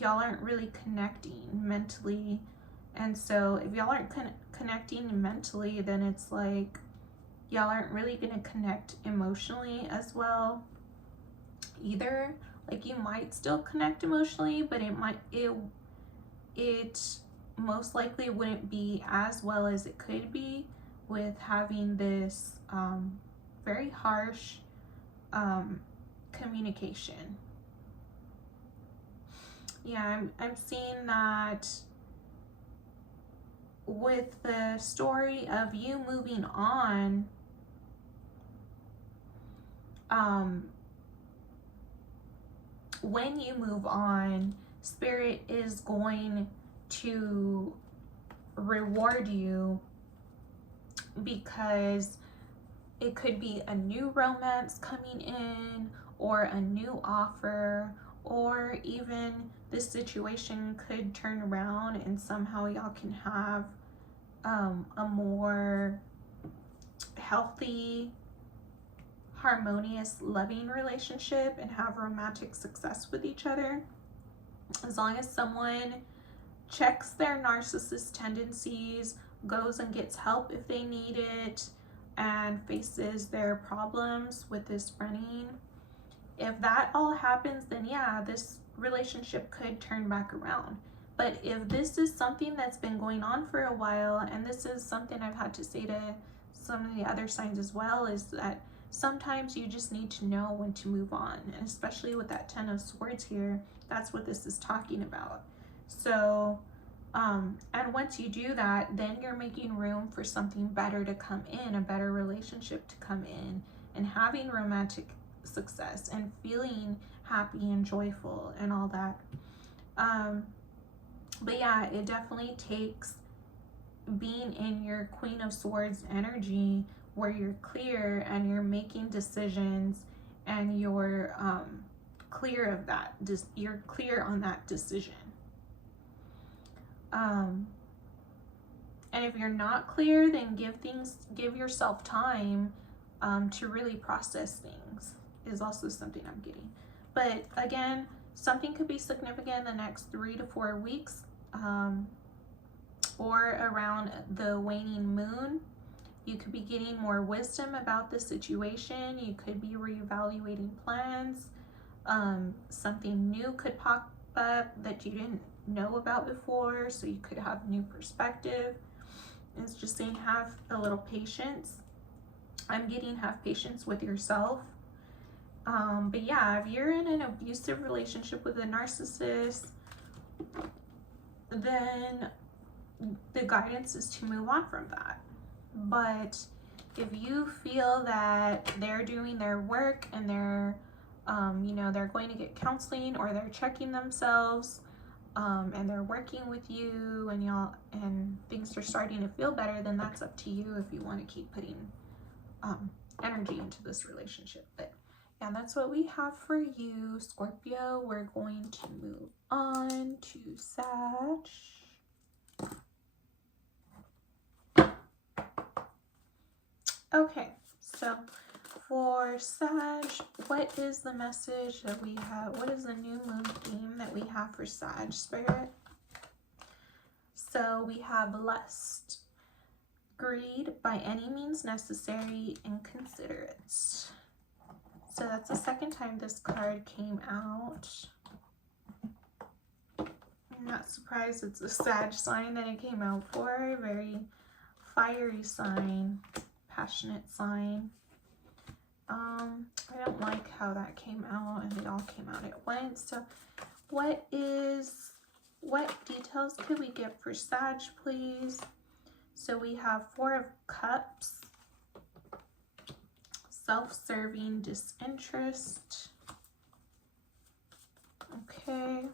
aren't really connecting mentally. And so if y'all aren't connecting mentally, then it's like y'all aren't really gonna connect emotionally as well either. Like, you might still connect emotionally, but it most likely wouldn't be as well as it could be with having this very harsh communication. Yeah, I'm seeing that with the story of you moving on, when you move on, Spirit is going to reward you, because it could be a new romance coming in, or a new offer, or even this situation could turn around and somehow y'all can have a more healthy, harmonious, loving relationship and have romantic success with each other. As long as someone checks their narcissist tendencies, goes and gets help if they need it, and faces their problems with this running. If that all happens, then yeah, this relationship could turn back around. But if this is something that's been going on for a while, and this is something I've had to say to some of the other signs as well, is that sometimes you just need to know when to move on. And especially with that Ten of Swords here, that's what this is talking about. So, and once you do that, then you're making room for something better to come in, a better relationship to come in, and having romantic success and feeling happy and joyful and all that. But yeah, it definitely takes being in your Queen of Swords energy, where you're clear and you're making decisions, and you're clear of that. You're clear on that decision. And if you're not clear, then give yourself time to really process things, is also something I'm getting. But again, something could be significant in the next 3 to 4 weeks, or around the waning moon. You could be getting more wisdom about the situation. You could be reevaluating plans. Something new could pop up that you didn't know about before, so you could have new perspective. It's just saying, have a little patience. I'm getting have patience with yourself. But yeah, if you're in an abusive relationship with a narcissist, then the guidance is to move on from that. But if you feel that they're doing their work and they're they're going to get counseling, or they're checking themselves, and they're working with you, and things are starting to feel better, then that's up to you if you want to keep putting energy into this relationship. But yeah, that's what we have for you, Scorpio. We're going to move on to Sag. Okay, so for Sag, what is the message that we have? What is the new moon theme that we have for Sag, Spirit? So we have lust, Greed by any means necessary and considerate. So that's the second time this card came out. I'm not surprised it's a Sag sign that it came out for. Very fiery sign, passionate sign. I don't like how that came out and it all came out at once. So what details could we get for Sag, please? So we have Four of Cups, self-serving disinterest. Okay,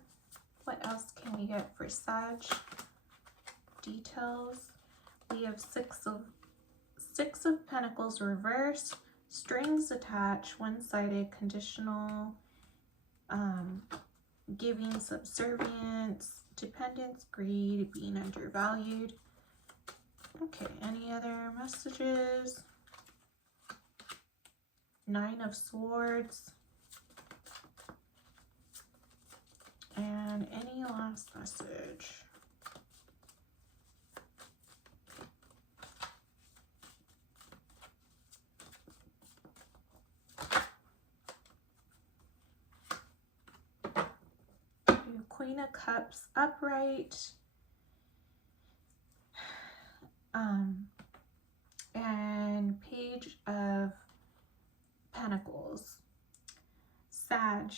what else can we get for Sag details? We have Six of Pentacles reversed, strings attached, one-sided, conditional, giving, subservience, dependence, greed, being undervalued. Okay, any other messages? Nine of Swords. And any last message? Queen of Cups upright. And Page of Pentacles. Sag,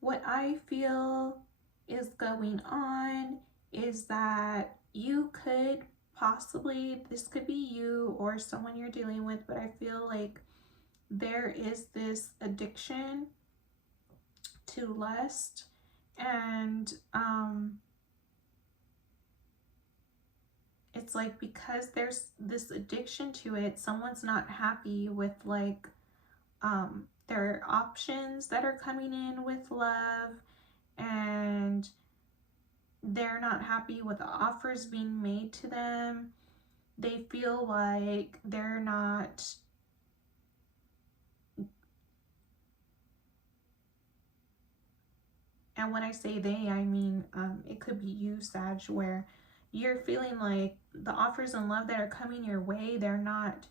what I feel is going on is that you could possibly, this could be you or someone you're dealing with, but I feel like there is this addiction to lust, and it's like because there's this addiction to it, someone's not happy with like their options that are coming in with love, and they're not happy with the offers being made to them. They feel like they're not and when I say they, I mean it could be you, Sag, where you're feeling like the offers in love that are coming your way, they're not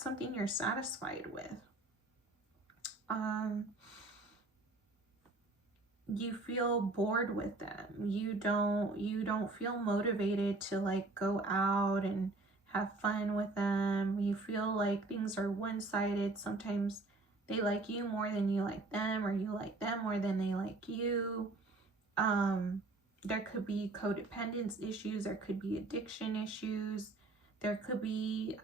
something you're satisfied with. You feel bored with them. You don't feel motivated to like go out and have fun with them. You feel like things are one-sided. Sometimes they like you more than you like them, or you like them more than they like you. There could be codependence issues. There could be addiction issues. There could be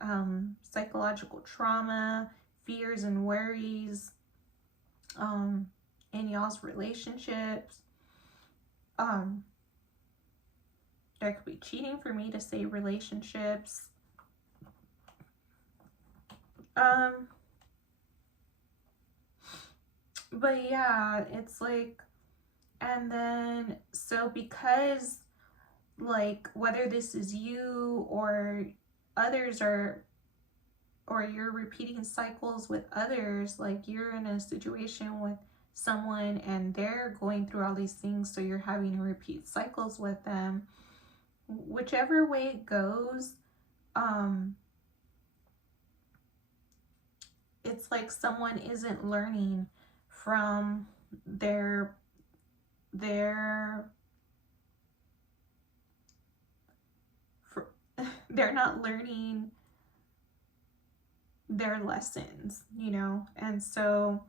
psychological trauma, fears and worries in y'all's relationships. There could be cheating for me to say relationships. But yeah, it's like, and then so because like whether this is you or others are, or you're repeating cycles with others, like you're in a situation with someone and they're going through all these things, so you're having to repeat cycles with them. Whichever way it goes, it's like someone isn't learning from they're not learning their lessons, you know, and so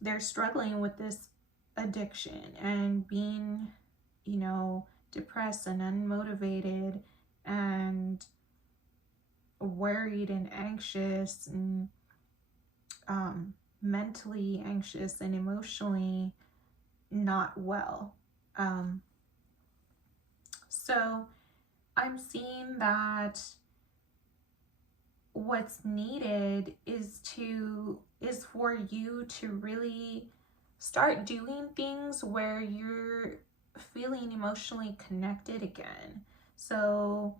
they're struggling with this addiction and being, you know, depressed and unmotivated and worried and anxious and mentally anxious and emotionally not well. So I'm seeing that what's needed is for you to really start doing things where you're feeling emotionally connected again. So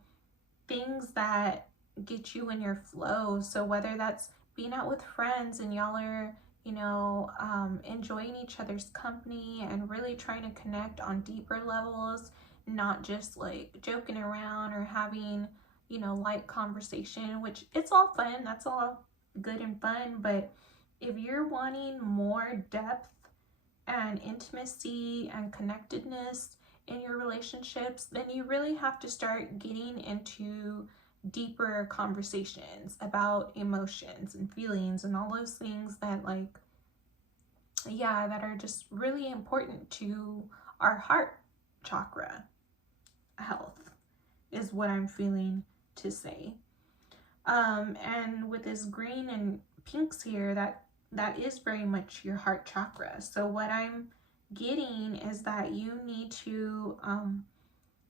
things that get you in your flow. So whether that's being out with friends and y'all are, you know, enjoying each other's company and really trying to connect on deeper levels, not just like joking around or having, you know, light conversation, which it's all fun. That's all good and fun. But if you're wanting more depth and intimacy and connectedness in your relationships, then you really have to start getting into deeper conversations about emotions and feelings and all those things that, like, yeah, that are just really important to our heart chakra health, is what I'm feeling to say. And with this green and pinks here, that is very much your heart chakra. So what I'm getting is that you need to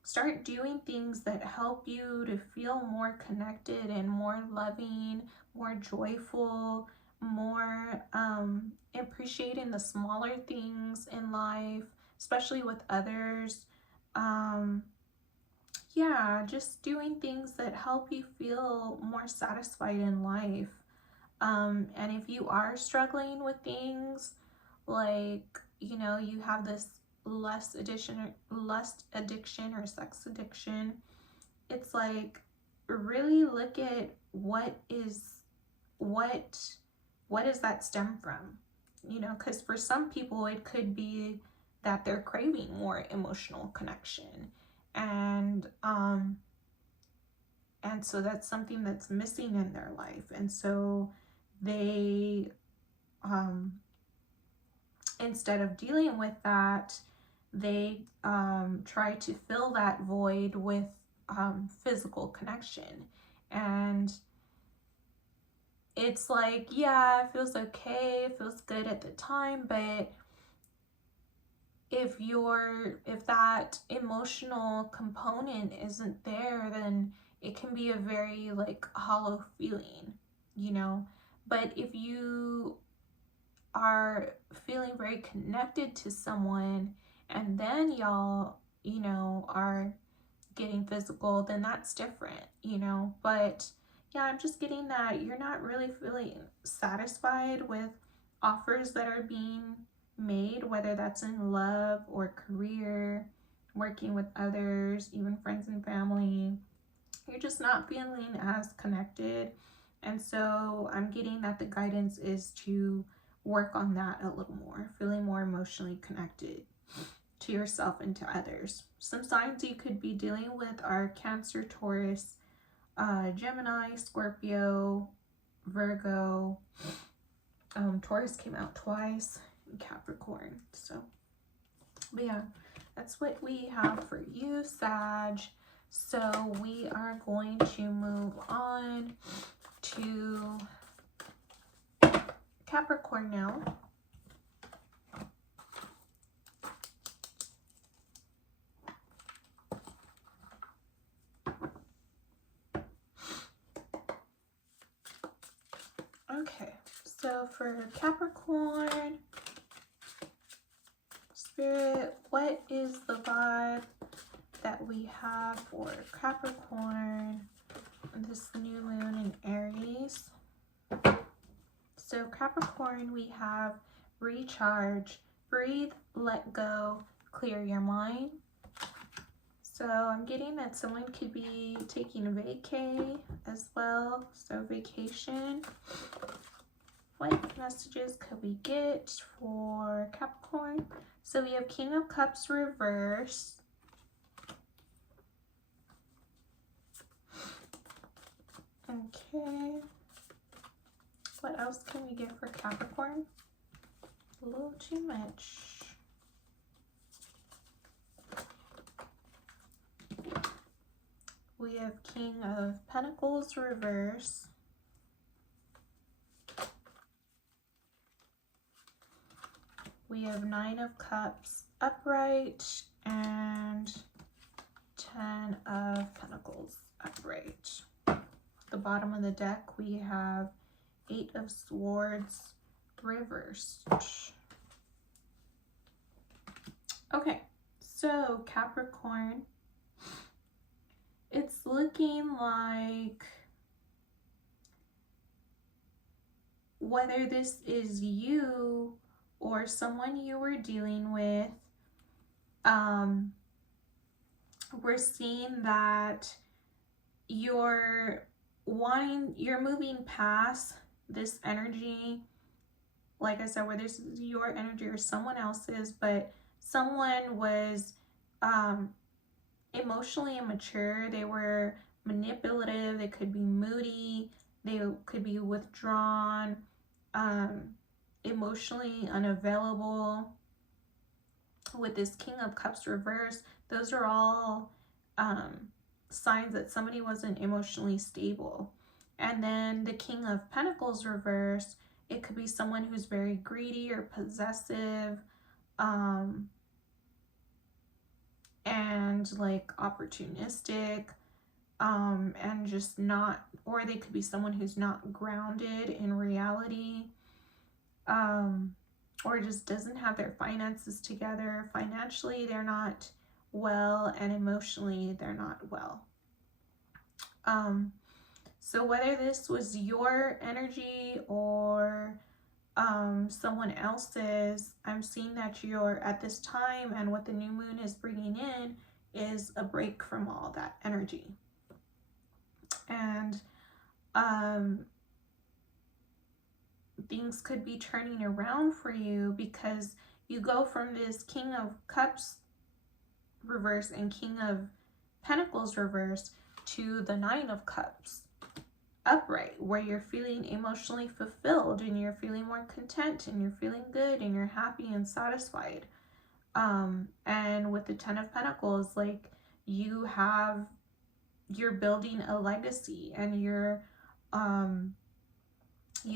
start doing things that help you to feel more connected and more loving, more joyful, more appreciating the smaller things in life, especially with others. Yeah, just doing things that help you feel more satisfied in life. And if you are struggling with things like, you know, you have this lust addiction or sex addiction, it's like, really look at what does that stem from? You know, because for some people it could be that they're craving more emotional connection, and so that's something that's missing in their life, and so they instead of dealing with that, they try to fill that void with physical connection. And it's like, yeah, it feels okay, it feels good at the time, but if that emotional component isn't there, then it can be a very, like, hollow feeling, you know. But if you are feeling very connected to someone, and then y'all, you know, are getting physical, then that's different, you know. But yeah, I'm just getting that you're not really feeling satisfied with offers that are being made, whether that's in love or career, working with others, even friends and family. You're just not feeling as connected. And so I'm getting that the guidance is to work on that a little more, feeling more emotionally connected to yourself and to others. Some signs you could be dealing with are Cancer, Taurus, Gemini, Scorpio, Virgo. Taurus came out twice, and Capricorn. So, but yeah, that's what we have for you, Sag. So we are going to move on to Capricorn now. Okay, so for Capricorn, Spirit, what is the vibe that we have for Capricorn, this new moon in Aries? So Capricorn, we have recharge, breathe, let go, clear your mind. So I'm getting that someone could be taking a vacay as well. So vacation. What messages could we get for Capricorn? So we have King of Cups reverse. Okay. What else can we get for Capricorn? A little too much. We have King of Pentacles reverse. We have Nine of Cups upright and 10 of Pentacles upright. The bottom of the deck, we have Eight of Swords reversed. Okay, so Capricorn, it's looking like whether this is you or someone you were dealing with, we're seeing that you're moving past this energy, like I said, whether this is your energy or someone else's, but someone was emotionally immature. They were manipulative. They could be moody. They could be withdrawn, um, emotionally unavailable. With this King of Cups reverse, those are all signs that somebody wasn't emotionally stable. And then the King of Pentacles reverse, it could be someone who's very greedy or possessive, and like opportunistic, and just not, or they could be someone who's not grounded in reality, or just doesn't have their finances together. Financially, they're not well, and emotionally, they're not well. So whether this was your energy or someone else's, I'm seeing that you're at this time, and what the new moon is bringing in is a break from all that energy. And things could be turning around for you, because you go from this King of Cups reverse and King of Pentacles reverse to the Nine of Cups upright, where you're feeling emotionally fulfilled and you're feeling more content and you're feeling good and you're happy and satisfied. And with the Ten of Pentacles, like you're building a legacy, and you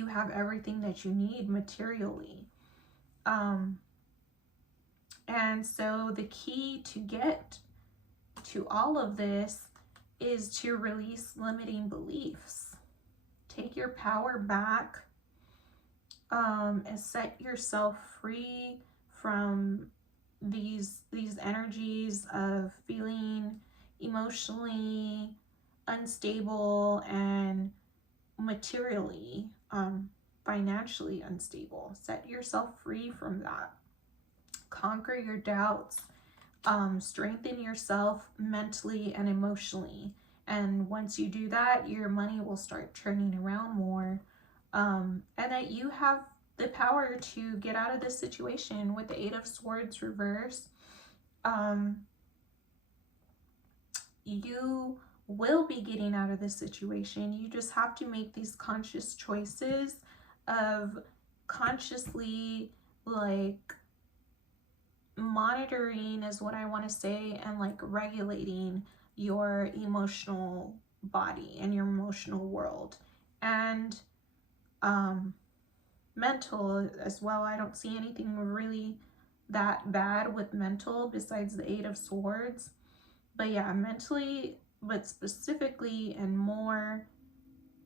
have everything that you need materially. And so the key to get to all of this is to release limiting beliefs. Take your power back, and set yourself free from these energies of feeling emotionally unstable and materially, financially unstable. Set yourself free from that. Conquer your doubts. Strengthen yourself mentally and emotionally. And once you do that, your money will start turning around more. And that you have the power to get out of this situation. With the Eight of Swords reverse, you will be getting out of this situation. You just have to make these conscious choices of consciously, like, monitoring is what I want to say, and like regulating your emotional body and your emotional world, and mental as well. I don't see anything really that bad with mental besides the Eight of Swords, but yeah, mentally, but specifically and more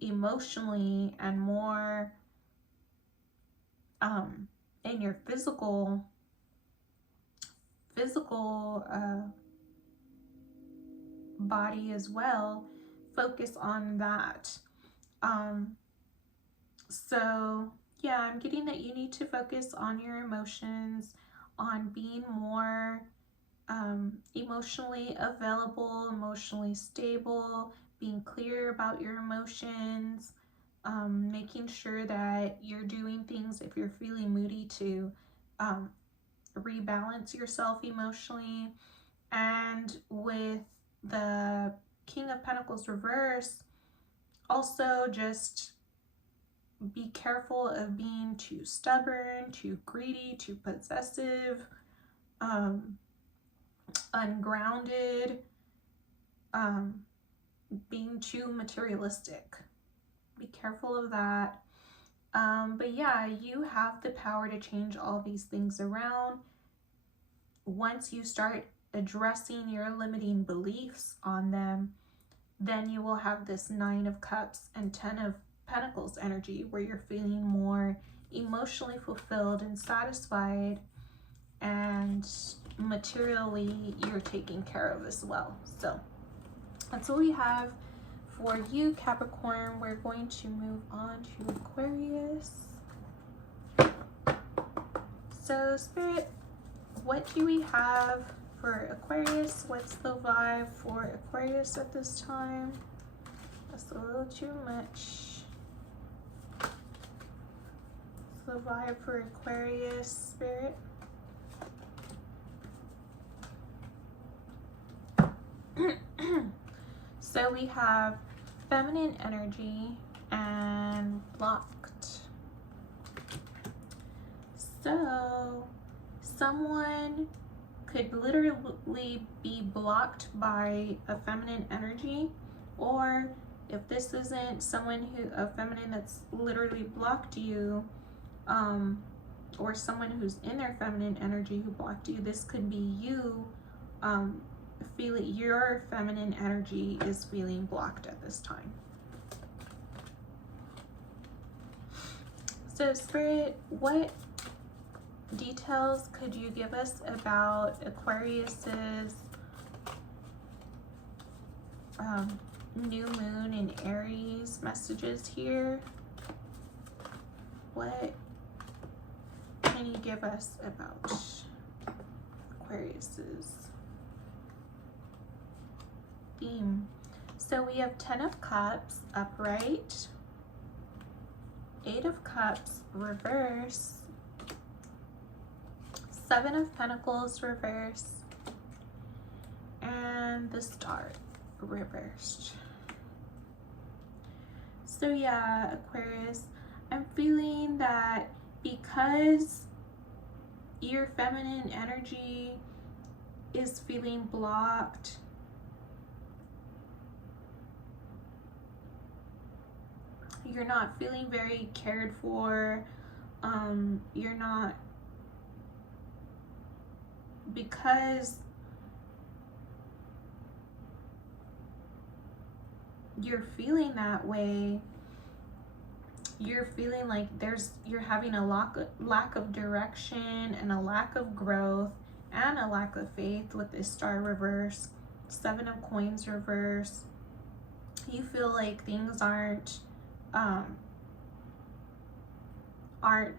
emotionally, and more in your physical body as well. Focus on that. So yeah, I'm getting that you need to focus on your emotions, on being more emotionally available, emotionally stable, being clear about your emotions, making sure that you're doing things if you're feeling moody to rebalance yourself emotionally. And with the King of Pentacles reverse, also just be careful of being too stubborn, too greedy, too possessive, ungrounded, being too materialistic. Be careful of that. But yeah, you have the power to change all these things around. Once you start addressing your limiting beliefs on them, then you will have this Nine of Cups and Ten of Pentacles energy, where you're feeling more emotionally fulfilled and satisfied, and materially you're taken care of as well. So that's what we have for you, Capricorn. We're going to move on to Aquarius. So Spirit, what do we have for Aquarius? What's the vibe for Aquarius at this time? That's a little too much. It's the vibe for Aquarius, Spirit. So we have feminine energy and blocked. So someone could literally be blocked by a feminine energy, or if this isn't someone a feminine that's literally blocked you, or someone who's in their feminine energy who blocked you, this could be you feeling your feminine energy is feeling blocked at this time. So Spirit, what details could you give us about Aquarius's new moon in Aries messages here? What can you give us about Aquarius's theme? So we have 10 of Cups upright, 8 of Cups reverse, 7 of Pentacles reverse, and the Star reversed. So yeah, Aquarius, I'm feeling that because your feminine energy is feeling blocked, you're not feeling very cared for, you're not, because you're feeling that way, you're feeling like you're having a lack of direction and a lack of growth and a lack of faith with this Star reverse, 7 of Coins reverse. You feel like things aren't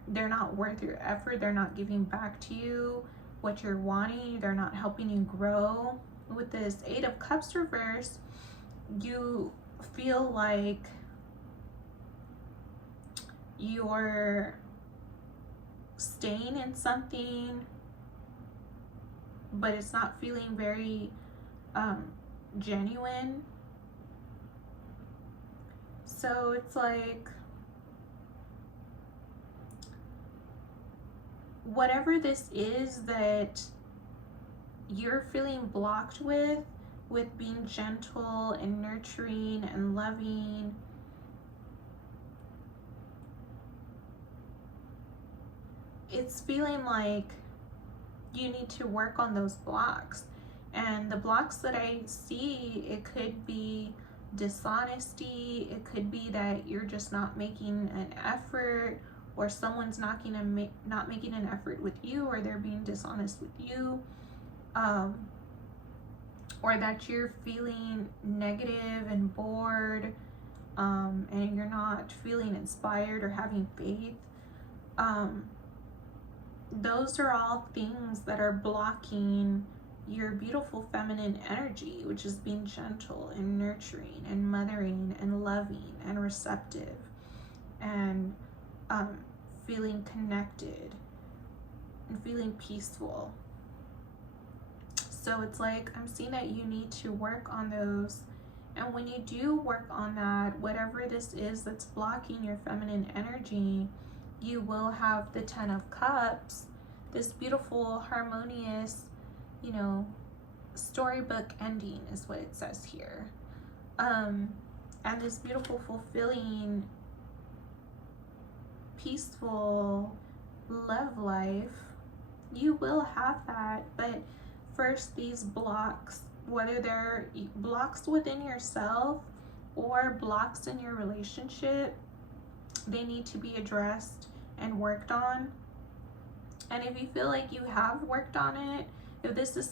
they're not worth your effort, they're not giving back to you what you're wanting, they're not helping you grow. With this 8 of Cups reverse, you feel like you're staying in something, but it's not feeling very genuine. So it's like whatever this is that you're feeling blocked with being gentle and nurturing and loving, it's feeling like you need to work on those blocks. And the blocks that I see, it could be dishonesty, it could be that you're just not making an effort, or someone's not making an effort with you, or they're being dishonest with you, or that you're feeling negative and bored, and you're not feeling inspired or having faith. Those are all things that are blocking your beautiful feminine energy, which is being gentle and nurturing and mothering and loving and receptive and feeling connected and feeling peaceful. So it's like I'm seeing that you need to work on those. And when you do work on that, whatever this is that's blocking your feminine energy, you will have the 10 of Cups, this beautiful, harmonious, you know, storybook ending is what it says here. And this beautiful, fulfilling, peaceful love life, you will have that. But first, these blocks, whether they're blocks within yourself or blocks in your relationship, they need to be addressed and worked on. And if you feel like you have worked on it, if this is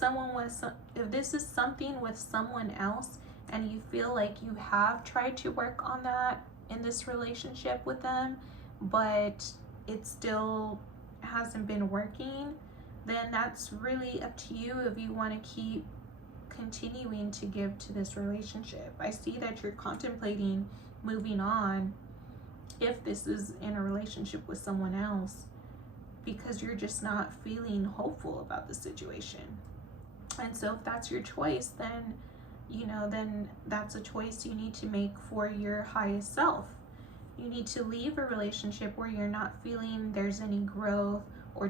something with someone else and you feel like you have tried to work on that in this relationship with them, but it still hasn't been working, then that's really up to you if you want to keep continuing to give to this relationship. I see that you're contemplating moving on if this is in a relationship with someone else, because you're just not feeling hopeful about the situation. And so if that's your choice, then then that's a choice you need to make for your highest self. You need to leave a relationship where you're not feeling there's any growth or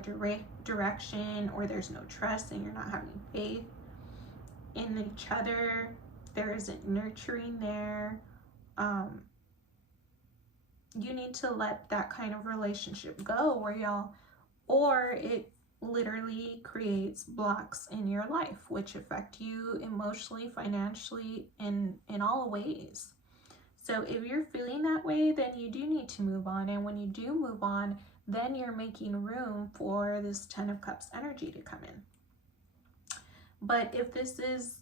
direction, or there's no trust and you're not having faith in each other. There isn't nurturing there. You need to let that kind of relationship go, or it literally creates blocks in your life, which affect you emotionally, financially, in all ways. So if you're feeling that way, then you do need to move on. And when you do move on, then you're making room for this 10 of Cups energy to come in. But if this is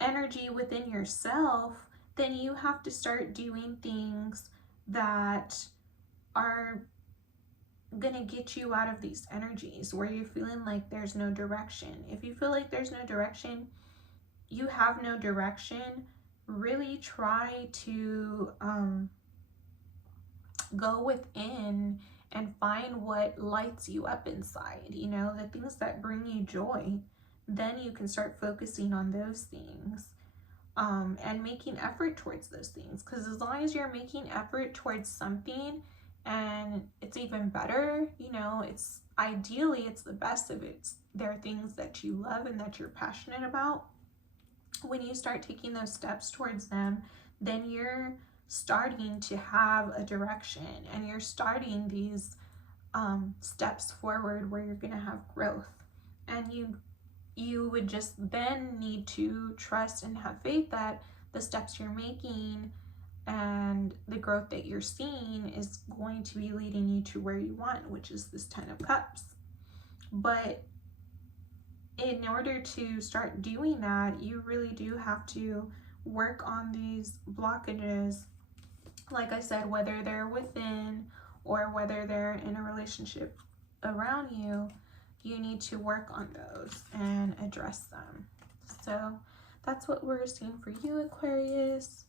energy within yourself, then you have to start doing things that are gonna get you out of these energies where you're feeling like there's no direction. If you feel like there's no direction, you have no direction, really try to go within and find what lights you up inside, the things that bring you joy. Then you can start focusing on those things, and making effort towards those things. Because as long as you're making effort towards something, and it's even better, it's ideally, it's the best if there are things that you love and that you're passionate about. When you start taking those steps towards them, then you're starting to have a direction, and you're starting these steps forward where you're gonna have growth. And you would just then need to trust and have faith that the steps you're making and the growth that you're seeing is going to be leading you to where you want, which is this 10 of Cups. But in order to start doing that, you really do have to work on these blockages. Like I said, whether they're within or whether they're in a relationship around you, you need to work on those and address them. So that's what we're seeing for you, Aquarius.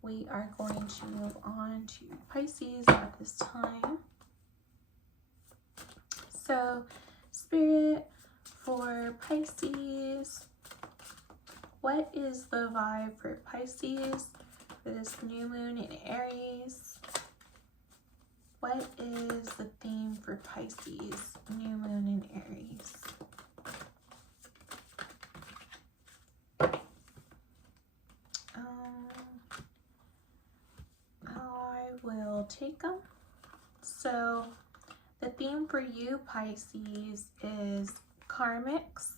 We are going to move on to Pisces at this time. So, Spirit, for Pisces, what is the vibe for Pisces for this new moon in Aries? What is the theme for Pisces, new moon in Aries? I will take them. So the theme for you, Pisces, is karmics.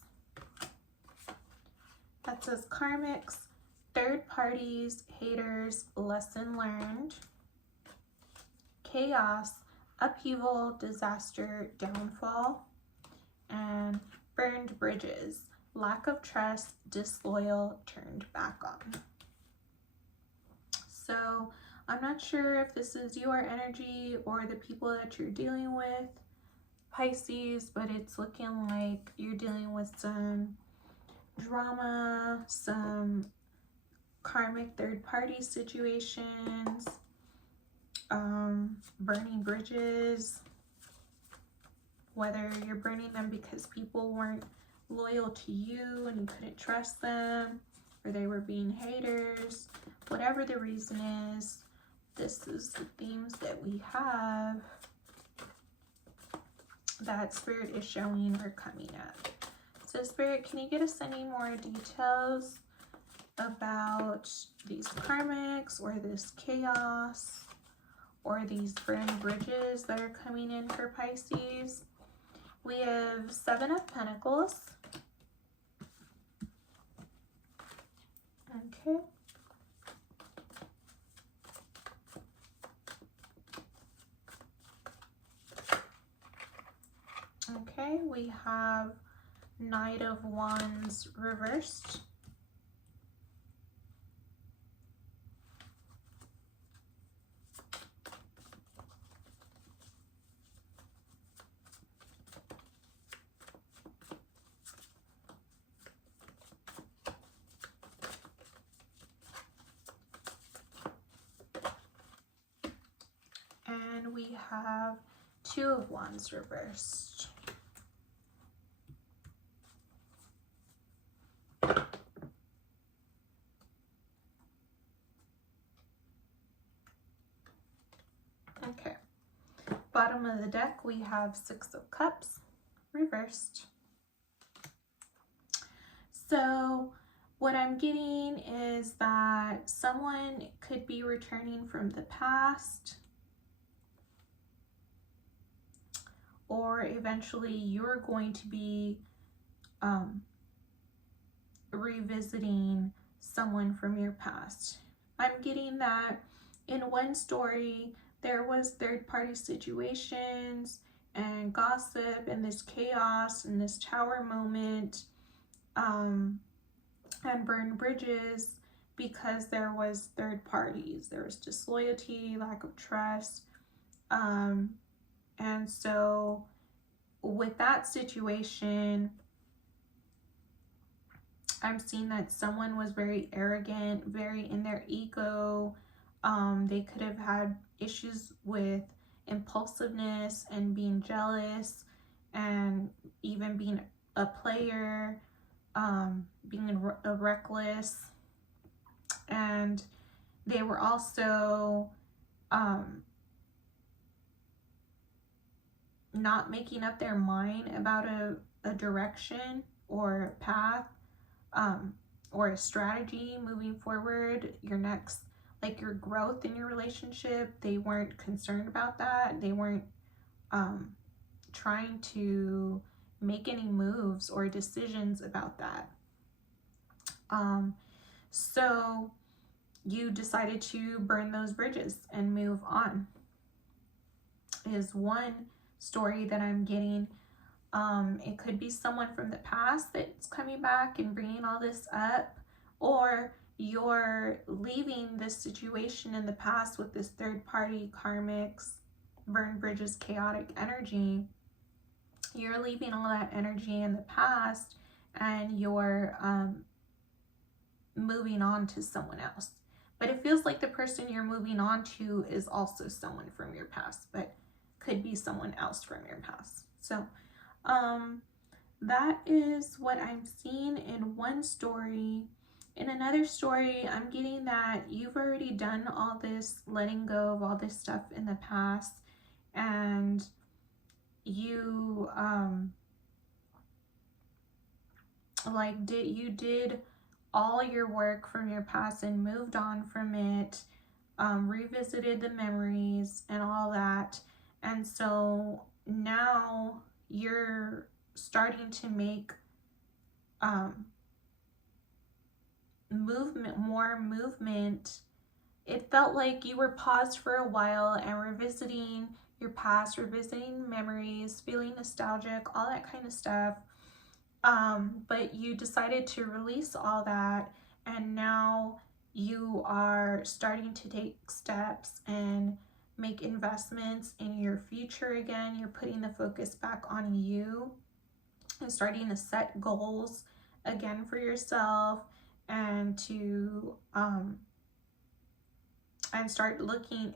That says karmics, third parties, haters, lesson learned, chaos, upheaval, disaster, downfall, and burned bridges, lack of trust, disloyal, turned back on. So I'm not sure if this is your energy or the people that you're dealing with, Pisces, but it's looking like you're dealing with some drama, some karmic third-party situations, burning bridges, whether you're burning them because people weren't loyal to you and you couldn't trust them, or they were being haters. Whatever the reason is, this is the themes that we have that Spirit is showing or coming up. So Spirit, can you get us any more details about these karmics or this chaos or these burned bridges that are coming in for Pisces? We have 7 of Pentacles. Okay. Okay, we have Knight of Wands reversed. have Two of Wands reversed. Okay. Bottom of the deck, we have Six of Cups reversed. So what I'm getting is that someone could be returning from the past, or eventually you're going to be revisiting someone from your past. I'm getting that in one story there was third-party situations and gossip and this chaos and this tower moment, and burned bridges because there was third parties. There was disloyalty, lack of trust, and so with that situation, I'm seeing that someone was very arrogant, very in their ego. They could have had issues with impulsiveness and being jealous and even being a player, being reckless. And they were also not making up their mind about a direction or a path, or a strategy moving forward, your next, like your growth in your relationship. They weren't concerned about that. They weren't trying to make any moves or decisions about that. So you decided to burn those bridges and move on, is one story that I'm getting. It could be someone from the past that's coming back and bringing all this up, or you're leaving this situation in the past with this third party karmics, burn bridges, chaotic energy. You're leaving all that energy in the past and you're moving on to someone else. But it feels like the person you're moving on to is also someone from your past, but could be someone else from your past. So that is what I'm seeing in one story. In another story, I'm getting that you've already done all this letting go of all this stuff in the past, and you you did all your work from your past and moved on from it, revisited the memories and all that. And so now you're starting to make more movement. It felt like you were paused for a while and revisiting your past, revisiting memories, feeling nostalgic, all that kind of stuff. But you decided to release all that, and now you are starting to take steps and make investments in your future again. You're putting the focus back on you and starting to set goals again for yourself, and to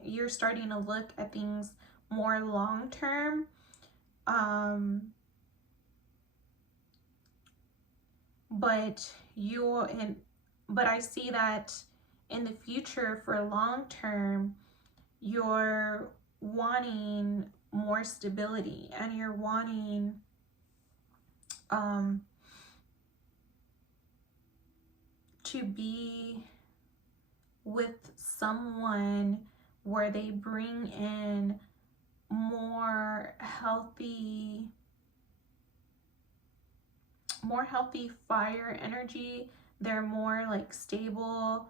you're starting to look at things more long term. But I see that in the future, for long term, you're wanting more stability, and you're wanting to be with someone where they bring in more healthy fire energy. They're more like stable.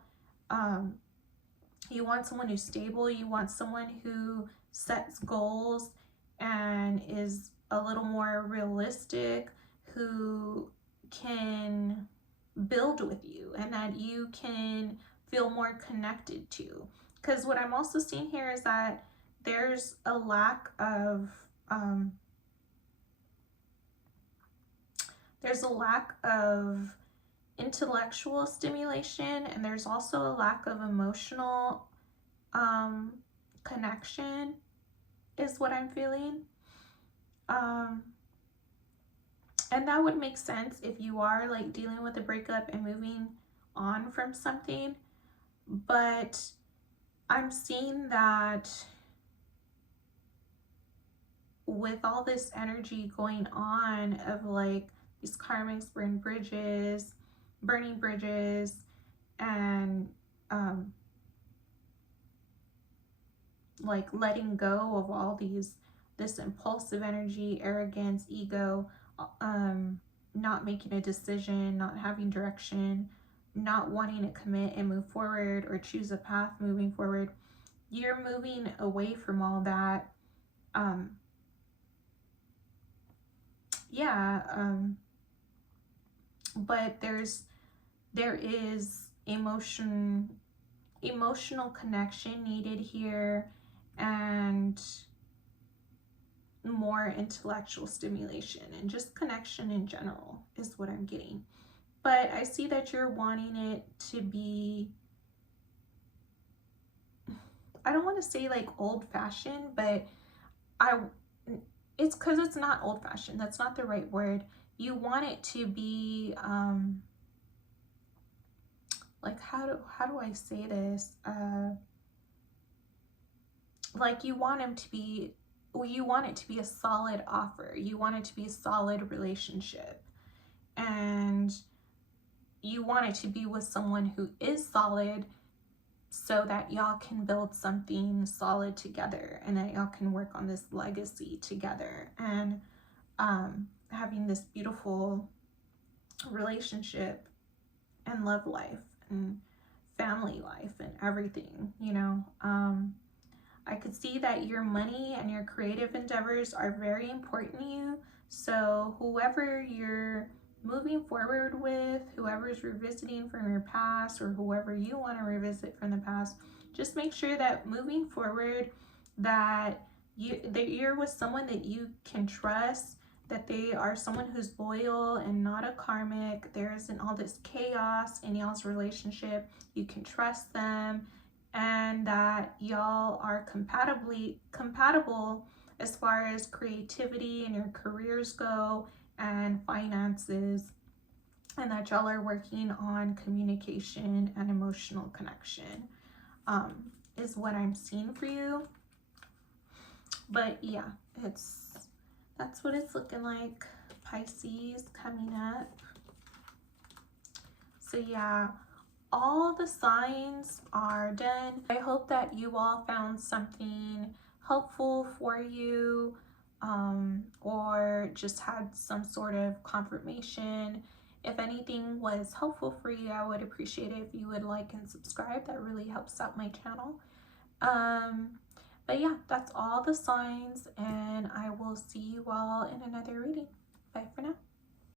You want someone who's stable. You want someone who sets goals and is a little more realistic, who can build with you and that you can feel more connected to. Because what I'm also seeing here is that there's a lack of intellectual stimulation, and there's also a lack of emotional connection. is what I'm feeling. And that would make sense if you are like dealing with a breakup and moving on from something. But I'm seeing that with all this energy going on of like these karmics burning bridges, and like letting go of all this impulsive energy, arrogance, ego, not making a decision, not having direction, not wanting to commit and move forward or choose a path moving forward. You're moving away from all that. Yeah, but there is emotional connection needed here, and more intellectual stimulation, and just connection in general is what I'm getting. But I see that you're wanting it to be, I don't want to say like old-fashioned, but it's because it's not old-fashioned. That's not the right word. You want it to be like, how do I say this? Like you want him to be, well, you want it to be a solid offer. You want it to be a solid relationship. And you want it to be with someone who is solid, so that y'all can build something solid together, and that y'all can work on this legacy together, and having this beautiful relationship and love life and family life and everything, you know. I could see that your money and your creative endeavors are very important to you. So whoever you're moving forward with, whoever's revisiting from your past, or whoever you want to revisit from the past, just make sure that moving forward, that you're with someone that you can trust, that they are someone who's loyal and not a karmic. There isn't all this chaos in y'all's relationship. You can trust them, and that y'all are compatible as far as creativity and your careers go, and finances, and that y'all are working on communication and emotional connection, is what I'm seeing for you. But yeah, that's what it's looking like, Pisces, coming up. So yeah, all the signs are done. I hope that you all found something helpful for you, or just had some sort of confirmation. If anything was helpful for you, I would appreciate it if you would like and subscribe. That really helps out my channel. But yeah, that's all the signs, and I will see you all in another reading. Bye for now.